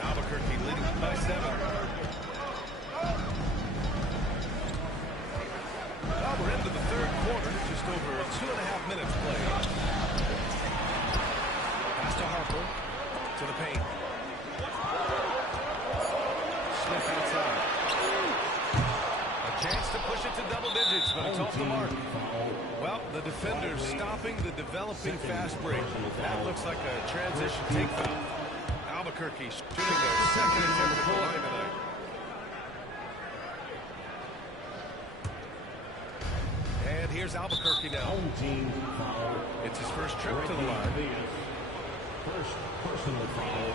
Albuquerque leading by 7. Well, we're into the third quarter. Just over 2.5 minutes played. Pass to Harper. To the paint. Smith outside. Chance to push it to double digits, but it's off the mark. Well, the defender's stopping the developing fast break. That looks like a transition take foul. Albuquerque shooting their second attempt at the line tonight. And here's Albuquerque now. It's his first trip to the line. First personal foul.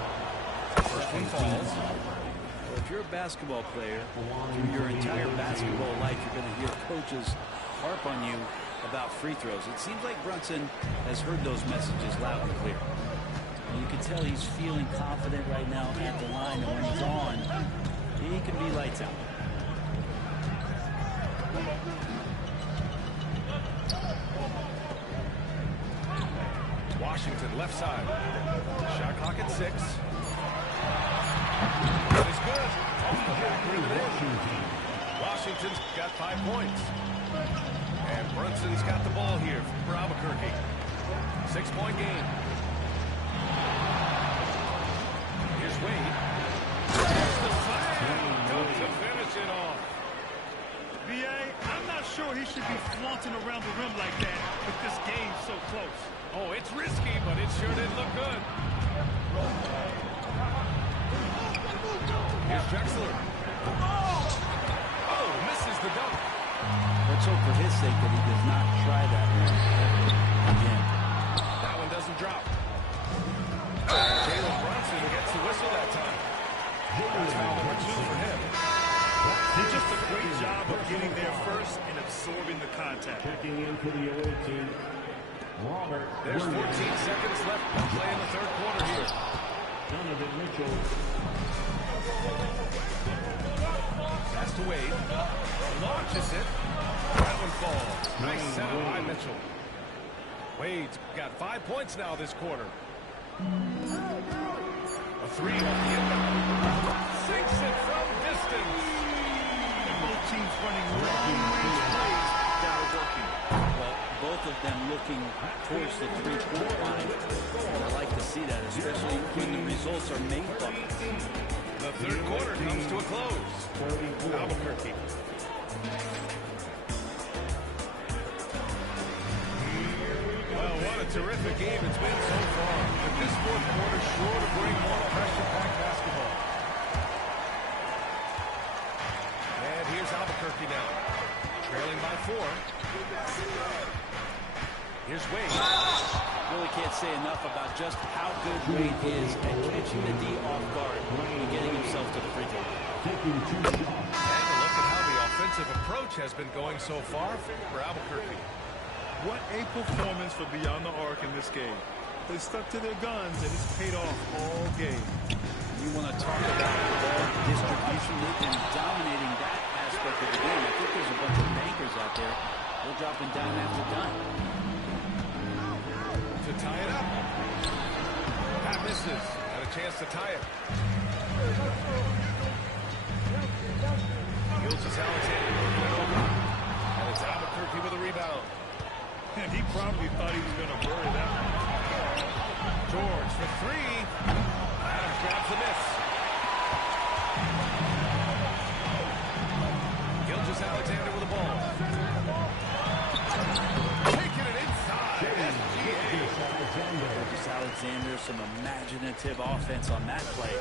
First one falls. If you're a basketball player, through your entire basketball life, you're going to hear coaches harp on you about free throws. It seems like Brunson has heard those messages loud and clear. And you can tell he's feeling confident right now at the line, and when he's on, he can be lights out. Washington left side. Shot clock at 6. That is good. Off the back rim and in. Washington's got 5 points. And Brunson's got the ball here for Albuquerque. 6-point game. Here's Wade. There's the slam. Goes to finish it off. B.A., I'm not sure he should be flaunting around the rim like that with this game so close. Oh, it's risky, but it sure did look good. Here's Drexler. Oh, misses the dunk. Let's hope for his sake that he does not try that one again. That one doesn't drop. Jalen Brunson gets the whistle that time. That's foul number 2 for him. He did just a great job of getting there first and absorbing the contact. Checking in for the away team, Robert. There's 14 seconds left to play in the third quarter here. Donovan Mitchell. Pass to Wade. Launches it. That one falls. Nice setup by Mitchell. Wade's got 5 points now this quarter. A 3 off the inbound. Sinks it from distance. Both teams running long-range plays that are working. Well, both of them looking towards the three-point line. And I like to see that, especially when the results are made by it. The third quarter comes to a close. Albuquerque. Well, what a terrific game it's been so far. But this fourth quarter sure to bring more pressure-packed basketball. And here's Albuquerque now. Trailing by 4. Here's Wade. Really can't say enough about just how good Wade is at catching the D off guard and getting himself to the free throw. Taking 2 shots. And a look at how the offensive approach has been going so far for Albuquerque. What a performance for Beyond the Arc in this game. They stuck to their guns, and it's paid off all game. You want to talk about ball distribution. They've been dominating that aspect of the game. I think there's a bunch of bankers out there. They're dropping dime after dime. To tie it up. Pat misses. Had a chance to tie it. Gilgeous-Alexander moving it over. And it's Albuquerque with a rebound. And he probably thought he was going to bury that one. George for 3. Adams grabs the miss. Gilgeous-Alexander with the ball. Taking it inside. Gilgeous-Alexander, some imaginative offense on that play.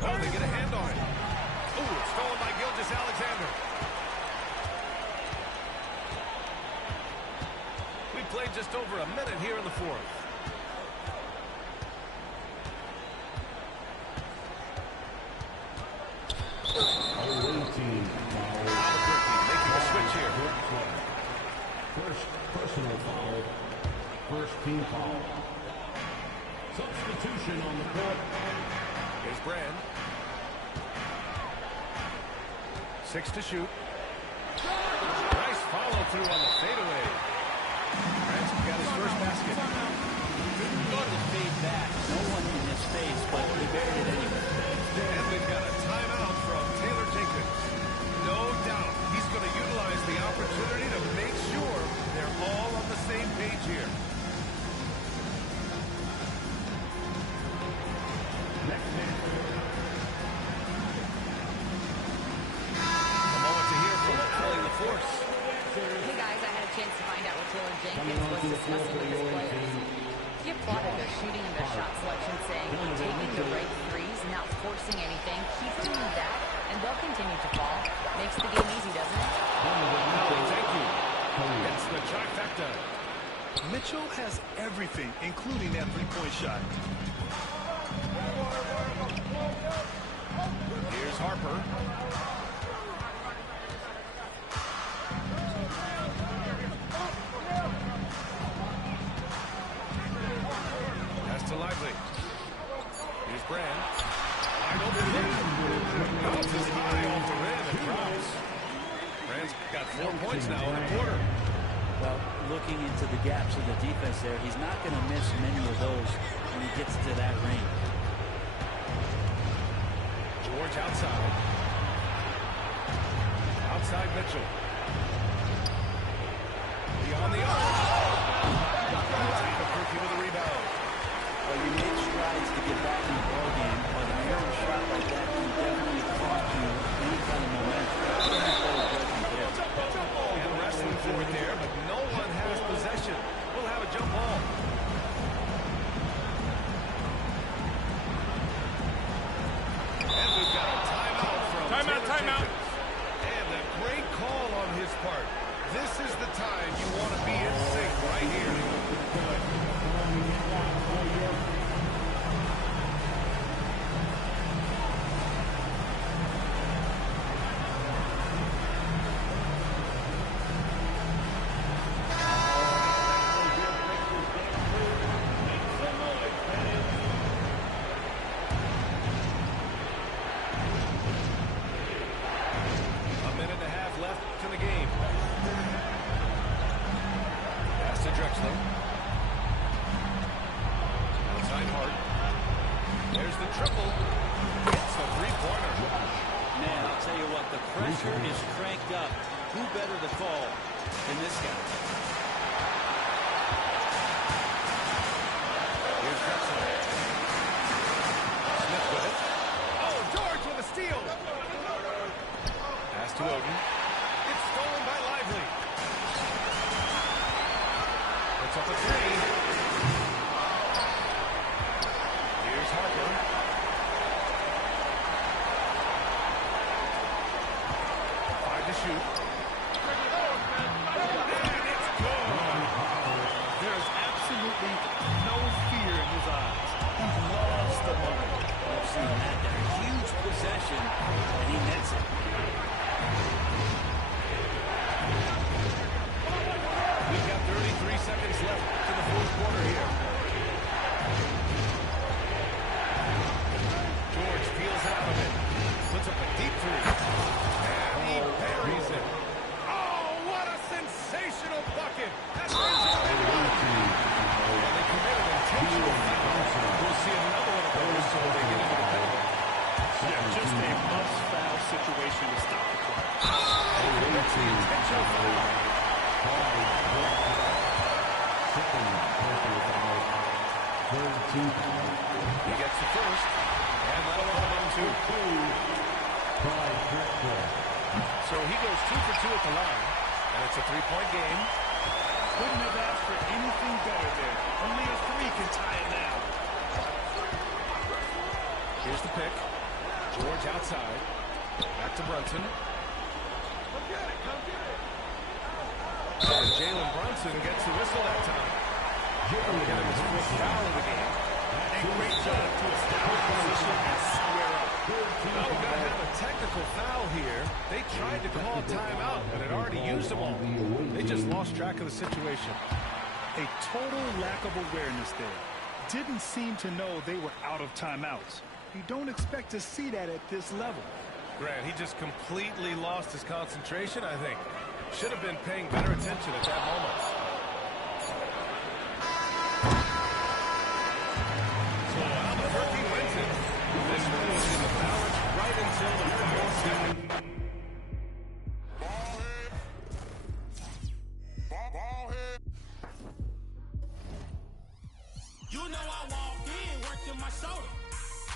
Oh, they get a hand on it. Ooh, it's stolen by Gilgeous-Alexander. We played just over a minute here in the fourth. Albuquerque making the switch here. First personal foul. First team foul. Substitution on the court. Here's Brand. 6 to shoot. Nice follow through on the fadeaway. Brand's got his first basket. Didn't go to the fade back. No one in his face, but he buried it anyway. And we've got a timeout from Taylor Jenkins. No doubt he's going to utilize the opportunity to make sure they're all on the same page here. A moment to hear from Allie LaForce. Hey guys, I had a chance to find out what Taylor Jenkins was discussing with his players. He applauded their shooting and their shot selection, saying, taking the right threes, not forcing anything, keep doing that, and they'll continue to fall. Makes the game easy, doesn't it? Thank you. It's the trifecta. Mitchell has everything, including that three-point shot. Here's Harper. Brand. Wide open look. Bounces high off the rim and drops. Brand's got 4 points now in the quarter. Well, looking into the gaps of the defense there, he's not going to miss many of those when he gets to that range. George outside. Outside Mitchell. Beyond the arc. Albuquerque with a rebound. Well, you made strides to get back in the ball game, but an error shot like that can definitely cost you any kind of momentum. And wrestling for it there, but no one has possession. We'll have a jump ball. And we've got a timeout from Timeout. And a great call on his part. This is the time you want to be in sync right here. He gets the first, and that'll come in two. So he goes 2 for 2 at the line, and it's a three-point game. Couldn't have asked for anything better there. Only a three can tie it now. Here's the pick. George outside. Back to Brunson. Come get it. And Jalen Brunson gets the whistle that time. Getting his first foul of the game. A great job to establish position and square up. Well, we're going to have a technical foul here. They tried to call timeout, but had already used them all. They just lost track of the situation. A total lack of awareness there. Didn't seem to know they were out of timeouts. You don't expect to see that at this level. Grant, he just completely lost his concentration, I think. Should have been paying better attention at that moment. So Albuquerque wins it. This one was in the balance right until the final second. You know I walk in, working my shoulder.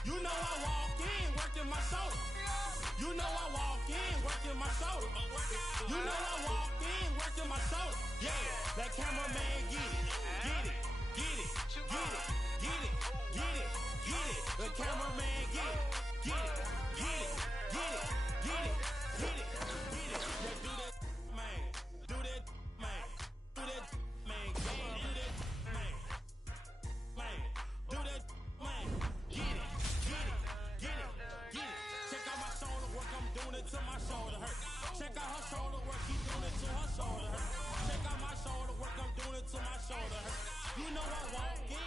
You know I walk in, working my shoulder. You know I walk in, working my shoulder. You know I walk in, working my shoulder. Yeah, that cameraman get it, get it, get it, get it, get it, get it, get it. The cameraman get it, get it, get it, get it, get it, get it, get it. Yeah, do that, man. Do that, man. Do that, man. Do that, man. Man. Do that, man. Get it, get it, get it, get it. Check out my shoulder work, I'm doing it till my shoulder hurt. Check out her shoulder work, keep doing it till her shoulder hurt. Check out my shoulder work, I'm doing it till my shoulder hurt. You know I walk in,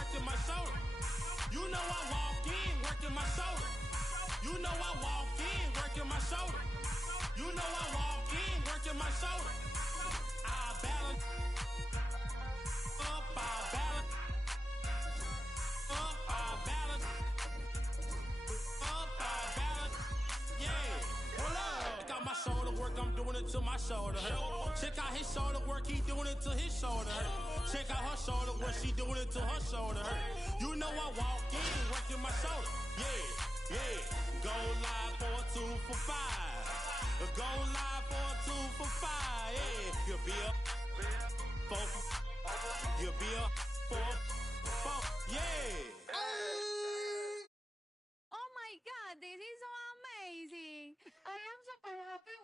working my shoulder. You know I walk in, working my shoulder. You know I walk in, working my shoulder. You know I walk in, working my shoulder. I balance up, I balance up, I balance up, I balance. Yeah, hold up. Check out my shoulder work, I'm doing it to my shoulder hurt. Check out his shoulder work, he doing it to his shoulder hurt. Check out her shoulder work, she doing it to her shoulder hurt. You know I walk in, working my shoulder. Yeah, yeah. Go live for a 2 for 5. Go live for a 2 for 5. Yeah, you'll be a 4. You'll be a 4. Yeah. Oh my God, this is so amazing. I am super happy.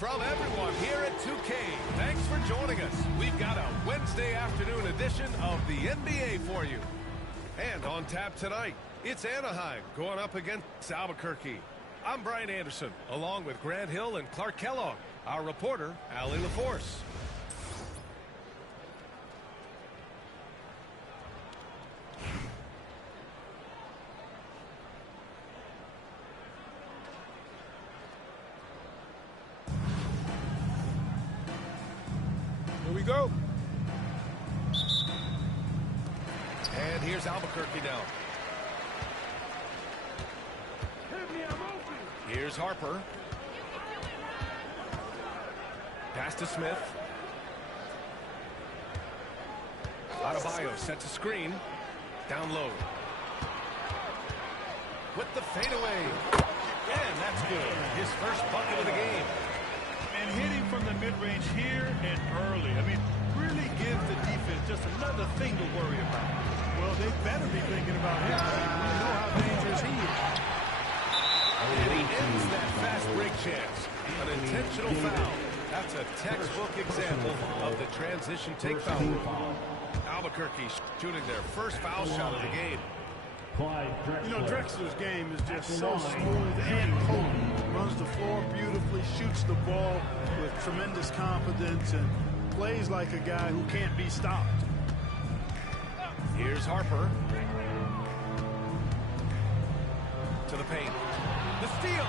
From everyone here at 2K, thanks for joining us. We've got a Wednesday afternoon edition of the NBA for you. And on tap tonight, it's Anaheim going up against Albuquerque. I'm Brian Anderson, along with Grant Hill and Clark Kellogg, our reporter, Allie LaForce. Here we go. And here's Albuquerque now. Here's Harper. Pass to Smith. Adebayo sets a screen. Down low. With the fadeaway. And that's good. His first bucket of the game. And hitting from the mid-range here and early. I mean, really gives the defense just another thing to worry about. Well, they better be thinking about him. I mean, we know how dangerous he is. And he ends that fast break chance. An intentional foul. That's a textbook example of the transition take foul rule. Albuquerque shooting their first foul shot of the game. You know, Drexler's game is just so smooth and potent. Runs the floor beautifully, shoots the ball with tremendous confidence, and plays like a guy who can't be stopped. Here's Harper. To the paint. The steal.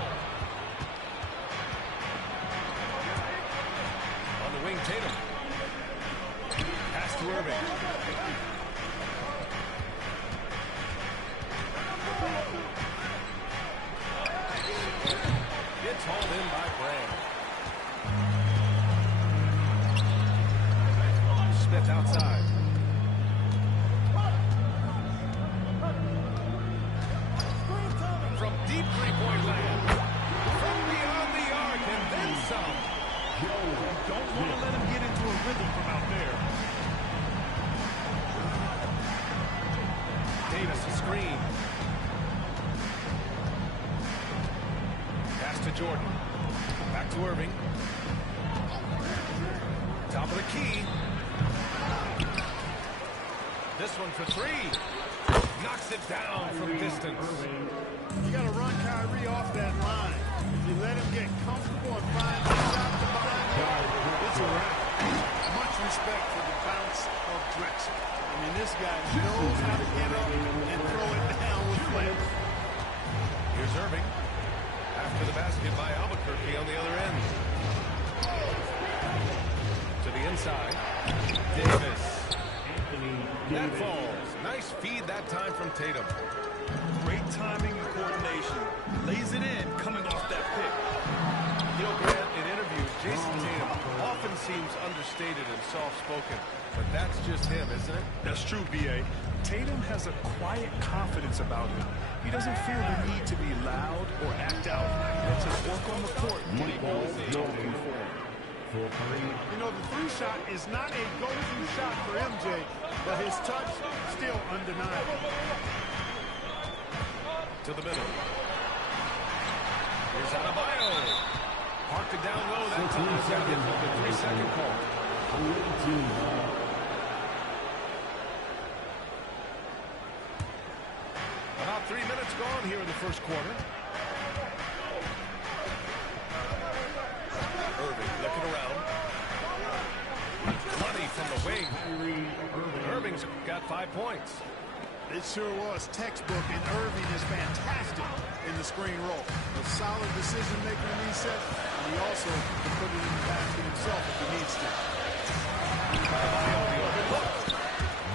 On the wing, Tatum. Pass to Irving. It's hauled in by Brand. Smith outside. From deep three-point land. From beyond the arc and then some. Don't want to let him get into a rhythm from out there. Davis a screen. Pass to Jordan. Back to Irving. Top of the key. This one for three. Knocks it down from distance. You got to run Kyrie off that line. If you let him get comfortable and find the shot to behind him, it's a wrap. Much respect for the bounce of Drexler. I mean, this guy knows how to get up and throw it down with flair. Here's Irving. After the basket by Albuquerque on the other end. To the inside. Davis. That falls. Nice feed that time from Tatum. Great timing and coordination. Lays it in coming off that pick. You know, Grant, in interviews, Jason Tatum often seems understated and soft-spoken, but that's just him, isn't it? That's true, B.A. Tatum has a quiet confidence about him. He doesn't feel the need to be loud or act out. Let's just work on the court. You know, the three shot is not a go-to shot for MJ, but his touch still undeniable. To the middle. Here's Adebayo. Parked it down low that time. Got hit with the 3-second call. About 3 minutes gone here in the first quarter. Irving looking around. Money from the wing. Irving's got 5 points. It sure was textbook, and Irving is fantastic in the screen roll. A solid decision maker in these sets, and he also can put it in the basket himself if he needs to.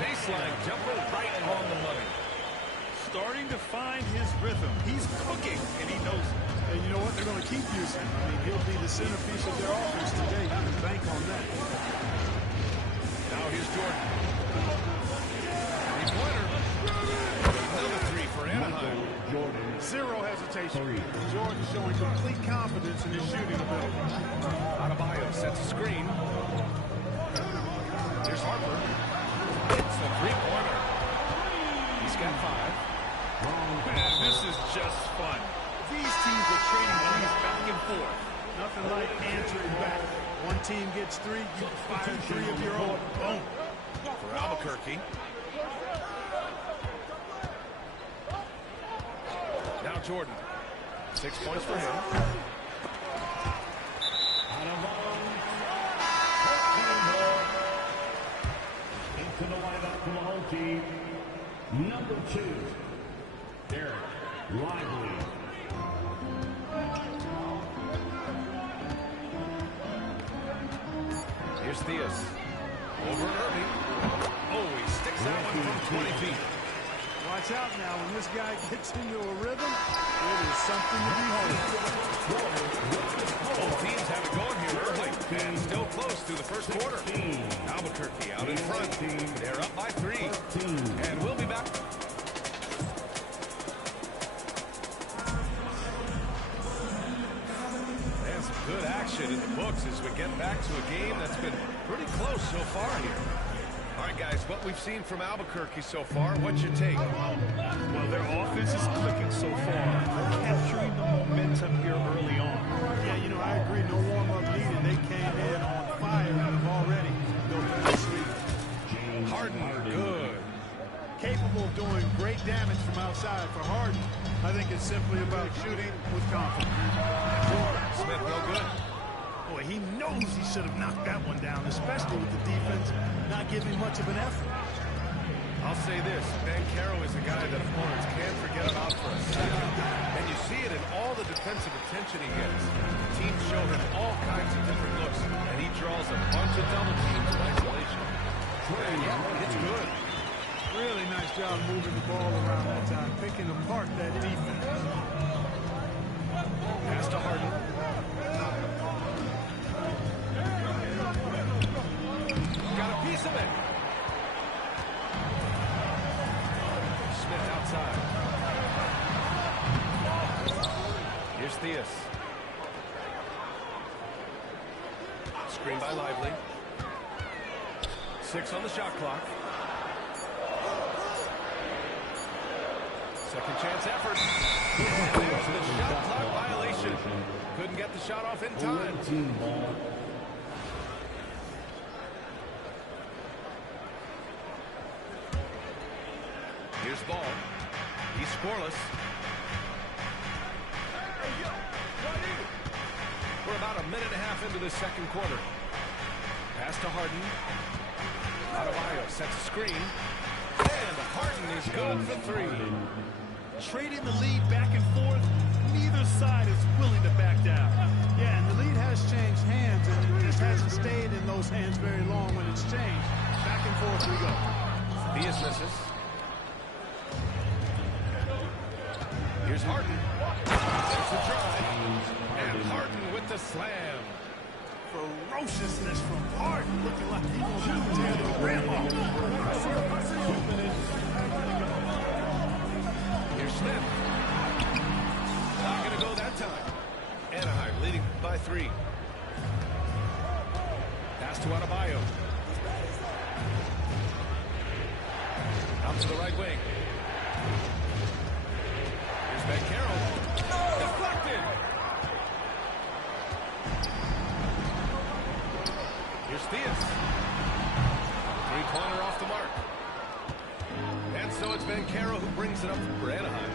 Baseline jumper right on the money. Starting to find his rhythm. He's cooking, and he knows it. And you know what? They're going to keep using him. I mean, he'll be the centerpiece of their offense today. You can bank on that. Now here's Jordan. Three-pointer. Another three for Anaheim. Zero hesitation. Jordan showing complete confidence in his shooting ability. Adebayo sets a screen. Here's Harper. It's a three-pointer. He's got 5. Man, this is just fun. These teams are trading threes back and forth. Nothing like answering back. One team gets 3, you fire 3 of your own. Boom. For Albuquerque. Now Jordan. 6 points for him. Into the lineup from the home team, number 2, Derek Lively. Here's Theus. Over Irving. Oh, he sticks that one from 20 feet. Watch out now. When this guy gets into a rhythm, it is something to behold. Both teams have it going here early. And still close through the first quarter. Albuquerque out in front. They're up by 3. And we'll be back. And some good action in the books as we get back to a game that's been pretty close so far here. All right, guys, what we've seen from Albuquerque so far, what's your take? Well, their offense is clicking so far. They're capturing the momentum here early on. Yeah, you know, I agree. No warm-up needed. They came in on fire and have already built a nice lead. Harden, good. Capable of doing great damage from outside. For Harden, I think it's simply about shooting with confidence. Smith, no good. Boy, he knows he should have knocked that one down, especially with the defense not giving much of an effort. I'll say this, Banchero is a guy that opponents can't forget about for a second. And you see it in all the defensive attention he gets. Teams show him all kinds of different looks, and he draws a bunch of double teams in isolation. And yeah, it's good. Really nice job moving the ball around that time, picking apart that defense. Pass to Harden. Got a piece of it. Smith outside. Here's Theus. Screen by Lively. 6 on the shot clock. Second chance effort. And there's the shot clock violation. Couldn't get the shot off in time. Here's Ball. He's scoreless. We're about a minute and a half into the second quarter. Pass to Harden. Adebayo sets a screen. And Harden is good for 3. Trading the lead back and forth. Neither side is willing to back down. Yeah, and the lead has changed hands, and it just hasn't stayed in those hands very long when it's changed. Back and forth we go. Theus misses. Here's Harden. There's a drive. And Harden with the slam. Ferociousness from Harden, looking like he will tear the rim off. Here's Smith. Not going to go that time. Anaheim leading by 3. Pass to Adebayo. Out to the right wing. Here's Banchero. Deflected. Here's Theus. Three-pointer off the mark. And so it's Banchero who brings it up for Anaheim.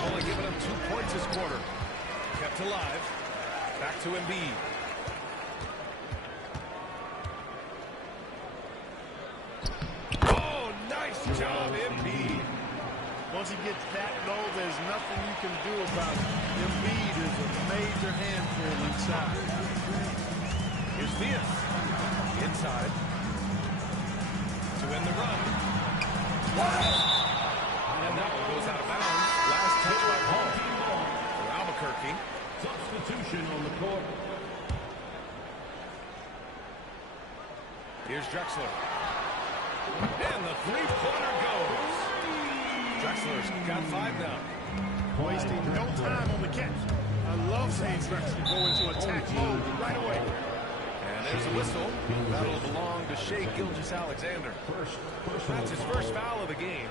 They've only given up 2 points this quarter. Kept alive. Back to Embiid. Oh, nice job, Embiid. Once he gets that low, there's nothing you can do about it. Embiid is a major handful inside. Here's Theus. Inside. To end the run. And that one goes out of bounds. Last touch by Paul. For Albuquerque. Substitution on the court. Here's Drexler. And the three-pointer goes. Drexler's got 5 now. Wasting no time on the catch. I love seeing Drexler go into attack mode right away. And there's a whistle. That'll belong to Shai Gilgeous-Alexander. That's his first foul of the game.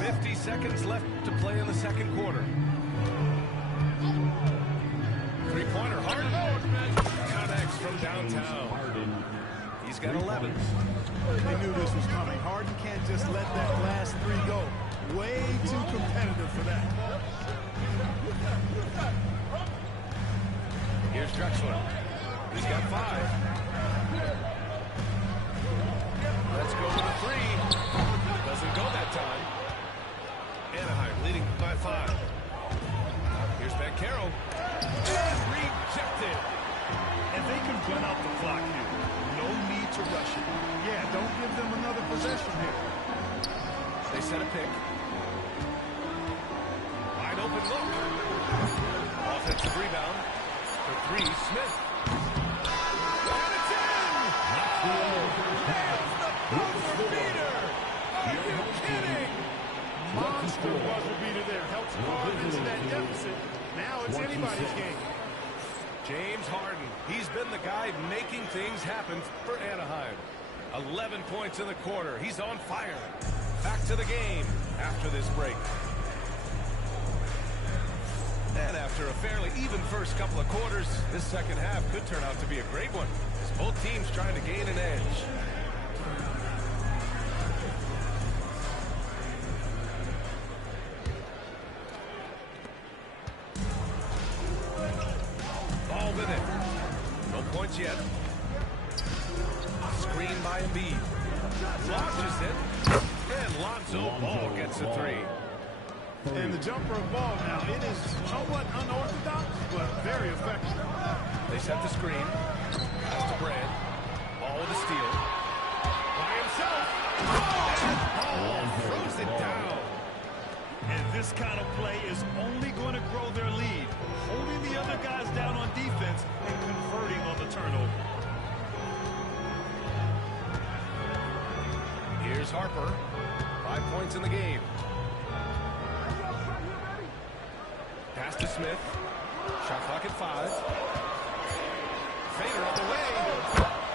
50 seconds left to play in the second quarter. Three-pointer, Harden. Connects from downtown. He's got 11. They knew this was coming. Harden can't just let that last 3 go. Way too competitive for that. Here's Drexler. He's got 5. Let's go for the 3. Doesn't go that time. Anaheim leading by 5. Here's Banchero. And rejected. And they can run out the clock here. No need to rush it. Yeah, don't give them another possession here. They set a pick. Wide open look. Offensive rebound. For 3, Smith. And it's in! There's the buzzer beater! Are you kidding? Monster buzzer beater there. Helps carve into that deficit. Now it's anybody's game. James Harden. He's been the guy making things happen for Anaheim. 11 points in the quarter. He's on fire. Back to the game after this break. And after a fairly even first couple of quarters, this second half could turn out to be a great one, as both teams trying to gain an edge. Ball with it. No points yet. Screen by Embiid. Launches it. And Lonzo Ball gets a 3. And the jumper of Ball now, it is somewhat unorthodox, but very effective. They set the screen. Pass to Brand. Ball with a steal. By himself. And Ball throws it down. And this kind of play is only going to grow their lead. Holding the other guys down on defense and converting on the turnover. Here's Harper. 5 points in the game. Pass to Smith. Shot clock at 5. Fader on the way.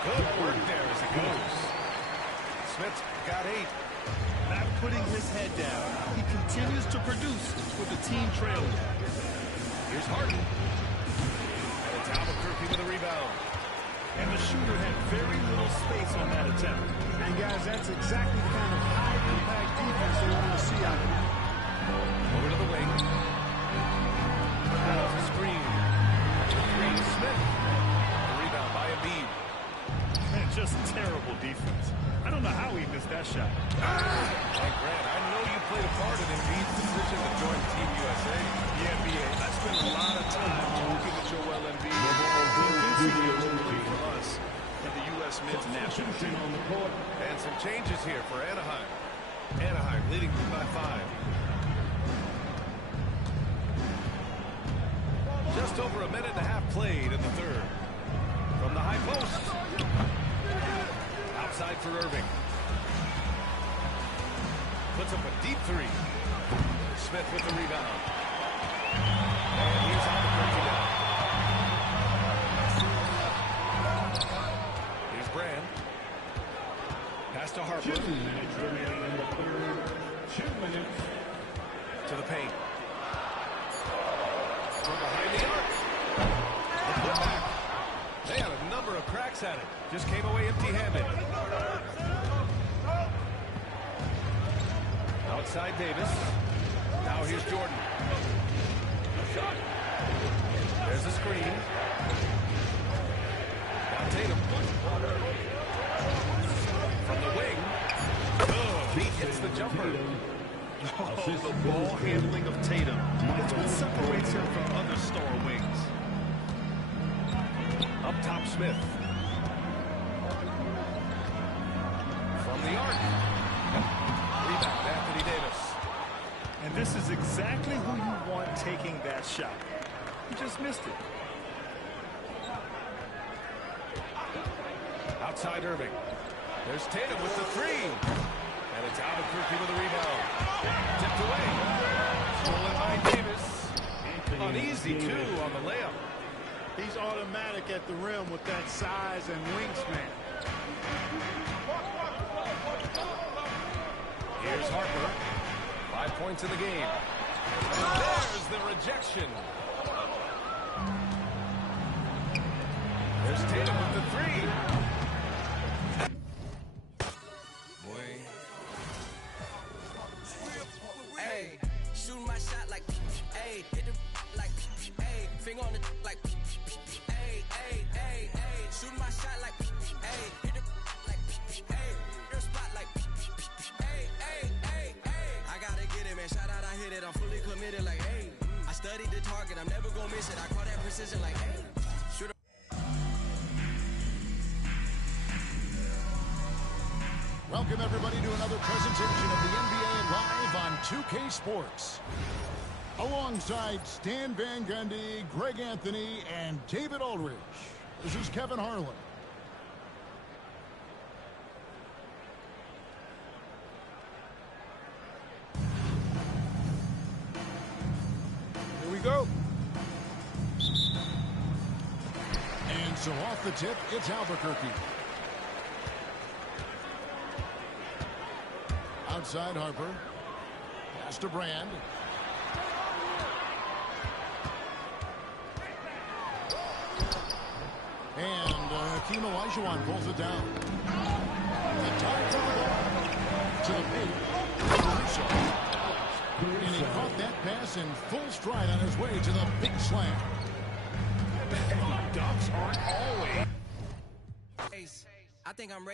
Good work there as it goes. Smith's got 8. Not putting his head down. He continues to produce with the team trailing. Here's Harden. And it's Albuquerque with a rebound. And the shooter had very little space on that attempt. And guys, that's exactly the kind of high-impact defense they want to see out of him. Over to the wing. Out of the screen. 3, Smith. The rebound by Embiid. Man, just terrible defense. I don't know how he missed that shot. Hey, Grant, I know you played a part in Embiid's decision to join Team USA. Yeah, NBA. I spent a lot of time looking at Joel Embiid. Defensively for us and the U.S. men's national team. And some changes here for Anaheim. Anaheim leading by 5. Just over a minute and a half played in the third. From the high post. Outside for Irving. Puts up a deep 3. Smith with the rebound. And here's Albuquerque now. Here's Brand. Pass to Harper. 2 minutes remaining in the third. 2 minutes. To the paint. From behind the arc. The putback. They had a number of cracks at it. Just came away empty-handed. Outside Davis. Now here's Jordan. There's the screen. Now Tatum. From the wing. Oh, he hits the jumper. Oh, the ball handling of Tatum. It's what separates him from other star wings. Up top, Smith. From the arc. Rebound, Anthony Davis. And this is exactly who you want taking that shot. He just missed it. Outside Irving. There's Tatum with the three. And it's Albuquerque with a rebound. Tipped away. Stolen by Davis. Uneasy, too, on the layup. He's automatic at the rim with that size and wingspan. Here's Harper. 5 points in the game. And there's the rejection. There's Tatum with the three. Hey, shooting my shot like, hey, hit the like, hey, finger on the like, hey, hey, hey, hey, shooting my shot like, hey, hit the like, hey, your spot like, hey, hey, hey, hey. I gotta get it, man. Shout out, I hit it. I'm fully committed, like, hey. I studied the target. I'm never gonna miss it. I call that precision, like, hey. Shoot. Welcome, everybody, to another presentation of the NBA Live on 2K Sports. Alongside Stan Van Gundy, Greg Anthony, and David Aldridge, this is Kevin Harlan. Here we go. And so off the tip, it's Albuquerque. Outside Harper. Pass to Brand. And Hakeem Olajuwon pulls it down. The tie for the ball. To the paint. And he caught that pass in full stride on his way to the big slam. Dunks aren't always. I think I'm ready.